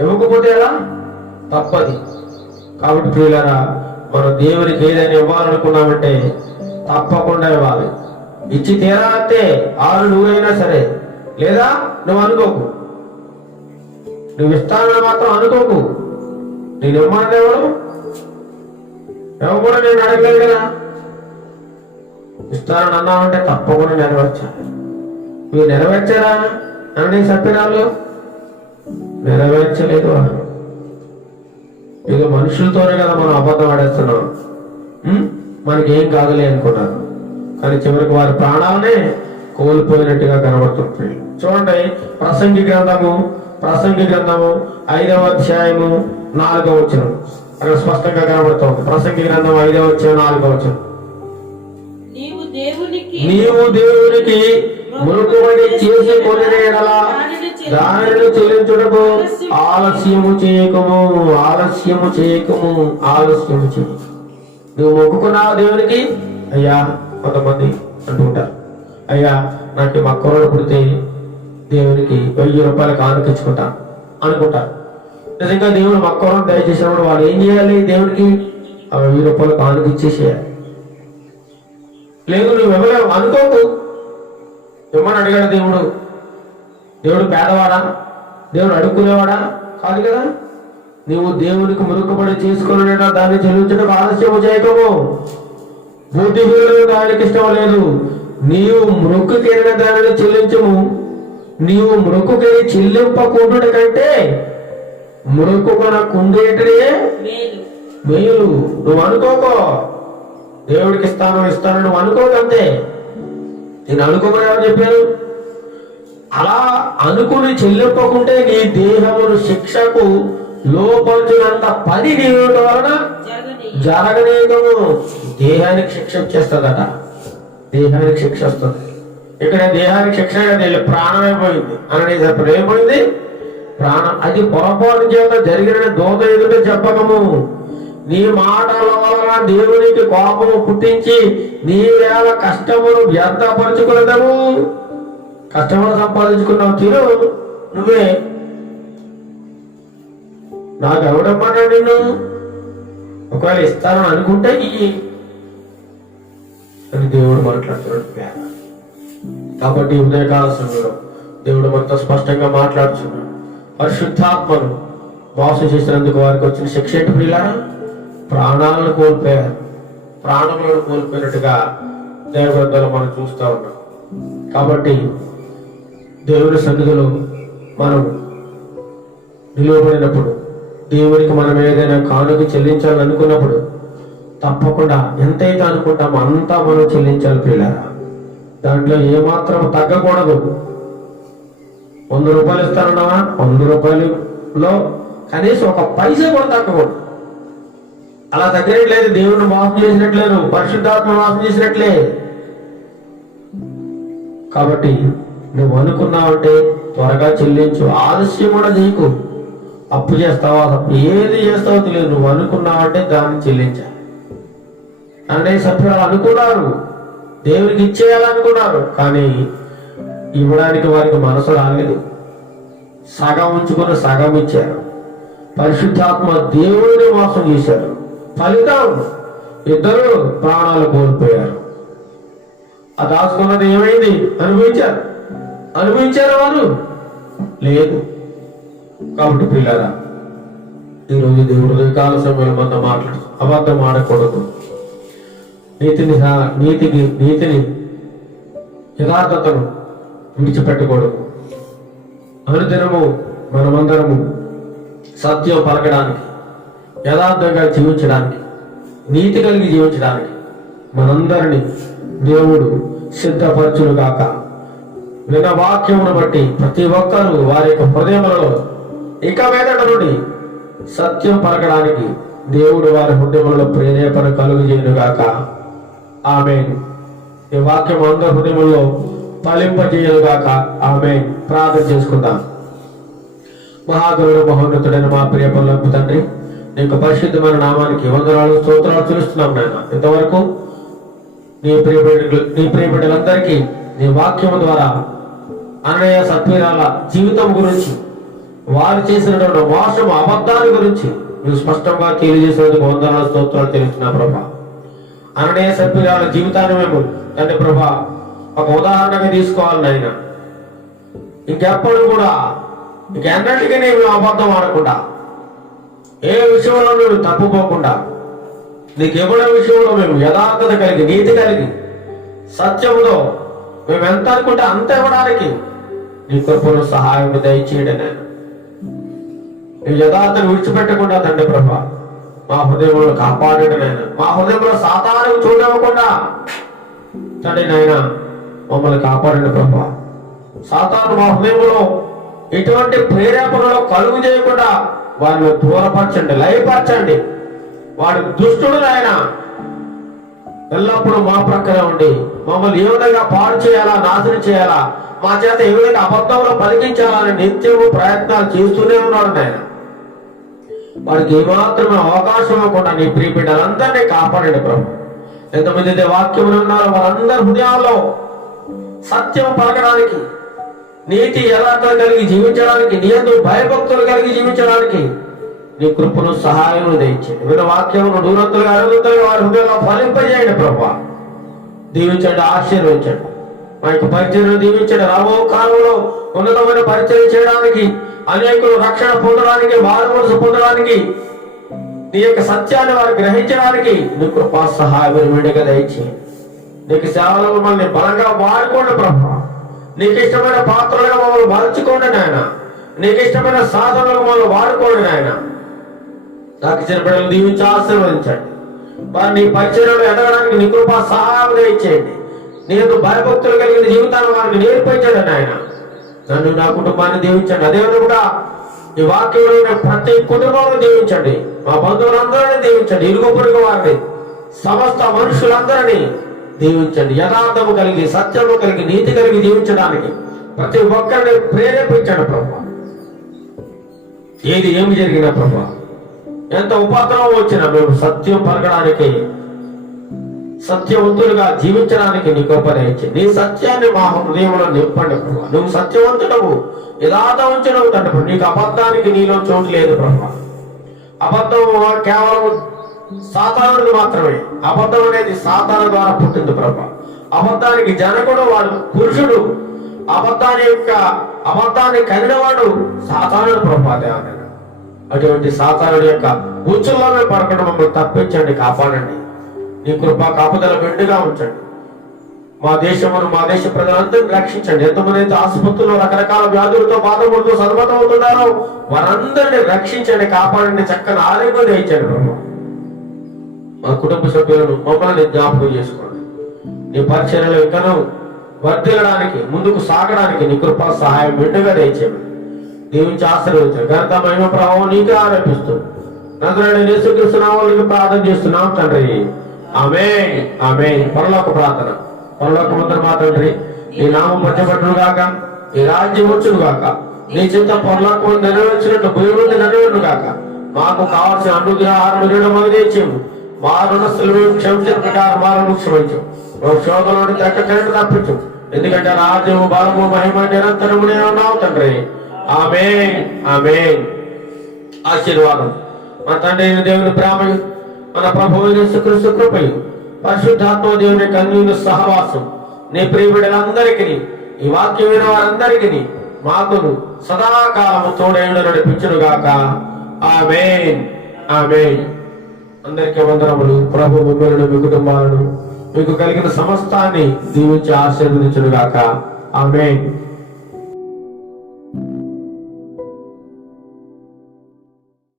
ఇవ్వకపోతే ఎలా? తప్పది. కాబట్టి ప్రియులారా, మనం దేవునికి ఏదైనా ఇవ్వాలనుకున్నామంటే తప్పకుండా ఇవ్వాలి. ఇచ్చి తీరాలంటే నువ్వైనా సరే. లేదా నువ్వు అనుకోకు, నువ్వు ఇస్తానని మాత్రం అనుకోకు. నేను ఇవ్వమని ఎవరు కూడా నేను అడగలేదు కదా. ఇస్తానని అన్నామంటే తప్పకుండా నెరవేర్చాలి. మీరు నెరవేర్చారా అని చెప్పినాళ్ళు? నెరవేర్చలేదు వారు. ఇక మనుషులతోనే కదా మనం అబద్ధం ఆడేస్తున్నాం. మనకి ఏం కాదులే అనుకున్నారు, కానీ చివరికి వారి ప్రాణాలనే కోల్పోయినట్టుగా కనబడుతుంది. చూడండి, ప్రసంగి గ్రంథము 5వ అధ్యాయము 4వ వచనం అక్కడ స్పష్టంగా కనబడుతుంది. ప్రసంగి గ్రంథం 5వ అధ్యాయం 4వ వచనం. నీవు దేవునికి మొక్కుబడి చేసి కొనిన దానిని చెల్లించుటకు ఆలస్యము చేయకము. నువ్వు మొక్కుకున్నావు దేవునికి. అయ్యా, కొంతమంది అంటుంటారు, అయ్యా నాకు మా కుర్రోడు పుడితే దేవునికి 1000 రూపాయలు కానుకించుకుంటా అనుకుంటారు. నిజంగా దేవుడు మా కుర్రోడు దయచేసినప్పుడు వాళ్ళు ఏం చేయాలి? దేవునికి 1000 రూపాయలు కానుకిచ్చేసేయాలి. లేదు, నువ్వు ఇవ్వలేవు అనుకోకు. ఇవ్వమని అడిగాడు దేవుడు. దేవుడు పేదవాడా? దేవుడు అడుక్కునేవాడా? కాదు కదా. నీవు దేవునికి మొక్కుబడి చేసుకుని దాన్ని చెల్లించడం ఆలస్యము చేయకము. బుద్ధిహీనులకు దానికి ఇష్టం లేదు. నీవు మొక్కుకెళ్ళిన దానిని చెల్లించము. నీవు మొక్కుకెళ్ళి చెల్లింపకుండుట కంటే మొక్కుకొనకుండేటిదే మేలు. నువ్వు అనుకోకో, దేవుడికి ఇస్తాను నువ్వు అనుకోకంతే. నేను అనుకోమని ఎవరు చెప్పారు? అలా అనుకుని చెల్లింపకుంటే నీ దేహమును శిక్షకు లోపరిచినంత పని నీ వలన జరగనీయము. దేహానికి శిక్ష వచ్చేస్తుందట. దేహానికి శిక్ష వస్తుంది. ఇక్కడ దేహానికి శిక్ష ప్రాణమే పోయింది అని చెప్పడం. ఏమైంది? ప్రాణం. అది పొరపాటు చేత జరిగిన దోత ఎదుట చెప్పకము. నీ మాటల వలన దేవునికి కోపము పుట్టించి నీ వేళ కష్టమును వ్యర్థపరుచుకునేదము. కష్టమును సంపాదించుకున్నావు తీరు నువ్వే. నాకు ఎవడమ్మన్నా నిన్ను? ఒకవేళ ఇస్తానని అనుకుంటే ఇయ్యి అని దేవుడు మాట్లాడుతున్నాడు. కాబట్టి ఉదయకాల సమయంలో దేవుడు మనతో స్పష్టంగా మాట్లాడుతున్నాడు. పరిశుద్ధాత్మను మోసం చేసినందుకు వారికి వచ్చిన శిక్ష ఏంటి ప్రియులారా? ప్రాణాలను కోల్పోయారు. ప్రాణములను కోల్పోయినట్టుగా దేవగ్రంథంలో మనం చూస్తూ ఉన్నాం. కాబట్టి దేవుని సన్నిధిలో మనం నిలువబడినప్పుడు, దేవునికి మనం ఏదైనా కానుక చెల్లించాలని అనుకున్నప్పుడు తప్పకుండా ఎంతైతే అనుకుంటామో అంతా మనం చెల్లించాలి ప్రియులారా. దాంట్లో ఏమాత్రం తగ్గకూడదు. 100 రూపాయలు ఇస్తానన్నావా? 100 రూపాయలలో కనీసం ఒక పైసా కూడా తగ్గకూడదు. అలా తగ్గట్లేదు. దేవుడిని మోసం చేసినట్లేదు, పరిశుద్ధాత్మ మోసం చేసినట్లే. కాబట్టి నువ్వు అనుకున్నావంటే త్వరగా చెల్లించు. ఆలస్యం కూడా నీకు. అప్పు చేస్తావా, తప్పు ఏది చేస్తావో తెలియదు. నువ్వు అనుకున్నావంటే దాన్ని చెల్లించాలి. అంటే సభ్యులు అనుకున్నారు, దేవునికి ఇచ్చేయాలనుకున్నారు, కానీ ఇవ్వడానికి వారికి మనసు రాలేదు. సగం ఉంచుకుని సగం ఇచ్చారు. పరిశుద్ధాత్మ దేవుడిని మోసం చేశారు. ఫలితం ఇద్దరు ప్రాణాలు కోల్పోయారు. ఆ దాచుకున్నది ఏమైంది? అనుభవించారు వారు? లేదు. కాబట్టి పిల్లరా, ఈరోజు దేవుడు కాల సమయంలో మన మాట్లాడు. అబద్ధం ఆడకూడదు. నీతిని యథార్థతను విడిచిపెట్టకూడదు. అనుదినము మనమందరము సత్యం పలకడానికి, యథార్థంగా జీవించడానికి, నీతి కలిగి జీవించడానికి మనందరినీ దేవుడు సిద్ధపరచును గాక. విన్న వాక్యమును బట్టి ప్రతి ఒక్కరూ వారి యొక్క హృదయములలో ఇక మీదట నుండి సత్యం పలకడానికి దేవుడు వారి హృదయములలో ప్రేరేపణ కలుగజేయును గాక. ఆమేన్. ఈ వాక్యం అందరి హృదయములలో ఫలింపజేయును గాక. ఆమేన్. ప్రార్థన చేసుకుందాం. మహాగరుడు మహోన్నతుడైన మా ప్రియ పరలోక తండ్రి, నీ యొక్క పరిశుద్ధమైన నామానికి వందనాలు స్తోత్రాలు చెల్లిస్తున్నాం నాయన. ఇంతవరకు నీ ప్రియ బిడ్డలందరికీ నీ వాక్యము ద్వారా అన్నయ్య సత్వీరాల జీవితం గురించి, వారు చేసినటువంటి మోసం అబద్ధాల గురించి నువ్వు స్పష్టంగా తెలియజేసినందుకు వందనాలు స్తోత్రాలు చెల్లిస్తున్నా ప్రభా. అన్నయ్య సత్వీరాల జీవితాన్ని మేము తండ్రి ప్రభా ఒక ఉదాహరణగా తీసుకోవాలి నాయన. ఇంకెప్పుడు కూడా ఇంకెన్నటికీ నేను అబద్ధం ఆడకుండా, ఏ విషయంలో మేము తప్పుకోకుండా, నీకు ఎవరి విషయంలో మేము యథార్థత కలిగి నీతి కలిగి సత్యముతో మేము ఎంత అనుకుంటే అంత ఇవ్వడానికి నీ కృపను సహాయం దయచేయడం నేను. నీ యథార్థను విడిచిపెట్టకుండా తండ్రి ప్రభా మా హృదయంలో కాపాడడం నేను. మా హృదయంలో సాతాను చూడకుండా తండ్రి నాయన మమ్మల్ని కాపాడండి ప్రభా. సాతాను మా హృదయంలో ఎటువంటి ప్రేరేపణలో కలుగు చేయకుండా వారిని దూరపరచండి, లయపరచండి. వాడు దుష్టుడు నాయన. ఎల్లప్పుడూ మా ప్రక్కనే ఉండి మమ్మల్ని ఏ విధంగా పాడు చేయాలా, నాశనం చేయాలా, మా చేత ఏ విధంగా అబద్ధంలో పలికించాలని నిత్యము ప్రయత్నాలు చేస్తూనే ఉన్నాడు నాయన. వాడికి ఏమాత్రమే అవకాశం ఇవ్వకుండా నీ ప్రియ బిడ్డలందరినీ కాపాడండి ప్రభు. ఎంతమంది అయితే వాక్యములు ఉన్నారో వారందరి హృదయాల్లో సత్యం పలకడానికి, నీతి యథార్థత కలిగి జీవించడానికి, నీ యందు భయభక్తులు కలిగి జీవించడానికి నీ కృపను సహాయం దయచేయండి. విన్న వాక్యమును దూరంతులుగా అడుగుతాయి వారి హృదయంలో ఫలింపజేయండి ప్రభా. దీవించండి, ఆశీర్వదించండి. మా యొక్క పరిచయం దీవించండి. రాబో కాలంలో ఉన్నతమైన పరిచయం చేయడానికి, అనేకులు రక్షణ పొందడానికి, మారు మనసు పొందడానికి, నీ యొక్క సత్యాన్ని వారు గ్రహించడానికి నీ కృపా సహాయం విడిగా దయచేయండి. నీకు సేవలు మమ్మల్ని బలంగా వాడుకోండి ప్రభా. నీకు ఇష్టమైన పాత్రలుగా మమ్మల్ని మలుచుకోండి నాయన. నీకు ఇష్టమైన సాధనలు మమ్మల్ని వాడుకోండి నాయన. నాకు ఇచ్చిన బిడ్డలు దీవించి ఆశీర్వదించండి. వారు నీ పరిచయంలో ఎదగడానికి నీ కృపా సహాయం దయచేయండి. నేను భయభక్తులు కలిగిన జీవితాన్ని వారిని నేర్పించండి నాయన. నన్ను, నా కుటుంబాన్ని దీవించండి. అదేవిధంగా ఈ వాక్యంలో ప్రతి కుటుంబాలను దీవించండి. మా బంధువులందరినీ దీవించండి. ఇరుగు పొరుగు వారిని, సమస్త మనుషులందరినీ దీవించండి. యథార్థము కలిగి, సత్యము కలిగి, నీతి కలిగి జీవించడానికి ప్రతి ఒక్కరిని ప్రేరేపించండి ప్రభా. ఏమి జరిగినా ప్రభా, ఎంత ఉపద్రవం వచ్చినా మేము సత్యం పలకడానికి, సత్యవంతులుగా జీవించడానికి నీ కృప దయచేయండి. నీ సత్యాన్ని మా హృదయంలో నింపండి ప్రభా. నువ్వు సత్యవంతుడవు, యథార్థవంతుడవు తండ్రి. నీకు అబద్ధానికి నీలో చోటు లేదు ప్రభా. అబద్ధం కేవలం సాతానుడు మాత్రమే. అబద్ధం అనేది సాతాను ద్వారా పుట్టింది ప్రభా. అబద్ధానికి జనకుడు వాడు పురుషుడు. అబద్ధాన్ని కనినవాడు సాతానుడు ప్రభా. అటువంటి సాతానుడి యొక్క ఉచ్చుల్లోనే పడకుండా మమ్మల్ని తప్పించండి, కాపాడండి. నీ కృప కాపుదల మెండుగా ఉంచండి. మా దేశమును, మా దేశ ప్రజలందరినీ రక్షించండి. ఎంతమంది అయితే ఆసుపత్రుల్లో రకరకాల వ్యాధులతో బాధపడుతూ సతమతమవుతున్నారో వారందరినీ రక్షించండి, కాపాడండి. చక్కని ఆరోగ్యం దయచండి ప్రభు. మా కుటుంబ సభ్యులను మమ్మల్ని జ్ఞాపకం చేసుకోండి. నీ పరిచర్యలు ఇంకనూ వర్ధిల్లడానికి, ముందుకు సాగడానికి నీ కృపా సహాయం మెండుగా దయచేయండి. దీవించి ఆశీర్వదించండి. ఘనత మహిమ ప్రభావం నీకే ఆరోపిస్తూ నజరేయుడైన యేసుక్రీస్తు నామములో ప్రార్థన చేస్తున్నాం తండ్రి. ఆమేన్, ఆమేన్. పరలోక ప్రార్థన. పరలోకమందున మా తండ్రి, నీ నామం మధ్యపట్టును గాక, నీ రాజ్యం వచ్చును గాక, నీ చిత్తం పరలోకం నెరవేర్చినట్టు భూమి మీద నెరవేరును గాక. మాకు కావాల్సిన అనుగ్రహారం దయచేయము. మా రుణస్తులు క్షమించిన ప్రకారం మా రుణం క్షమించు. శోధనలోని తగ్గ తప్పించు. ఎందుకంటే రాజ్యము, బలము, మహిమ నిరంతరము నేను ఉన్నావు తండ్రి. ఆమేన్, ఆమేన్. ఆశీర్వాదం మన తండ్రి అయిన దేవుని ప్రేమయు, మన ప్రభువు యేసుక్రీస్తు కృపయు, పరిశుద్ధాత్మ దేవుని కన్యుని సహవాసం నీ ప్రియబిడ్డలందరికీ, ఈ వాక్యం విన వారందరికీ మాకును సదాకాలము తోడేయుడు నడిపించును గాక. ఆమేన్, ఆమేన్. అందరికీ వందనములు. ప్రభు మిమ్మల్ని, మీ కుటుంబాలను, మీకు కలిగిన సమస్తాన్ని దీవించి ఆశీర్వదించును గాక. ఆమేన్.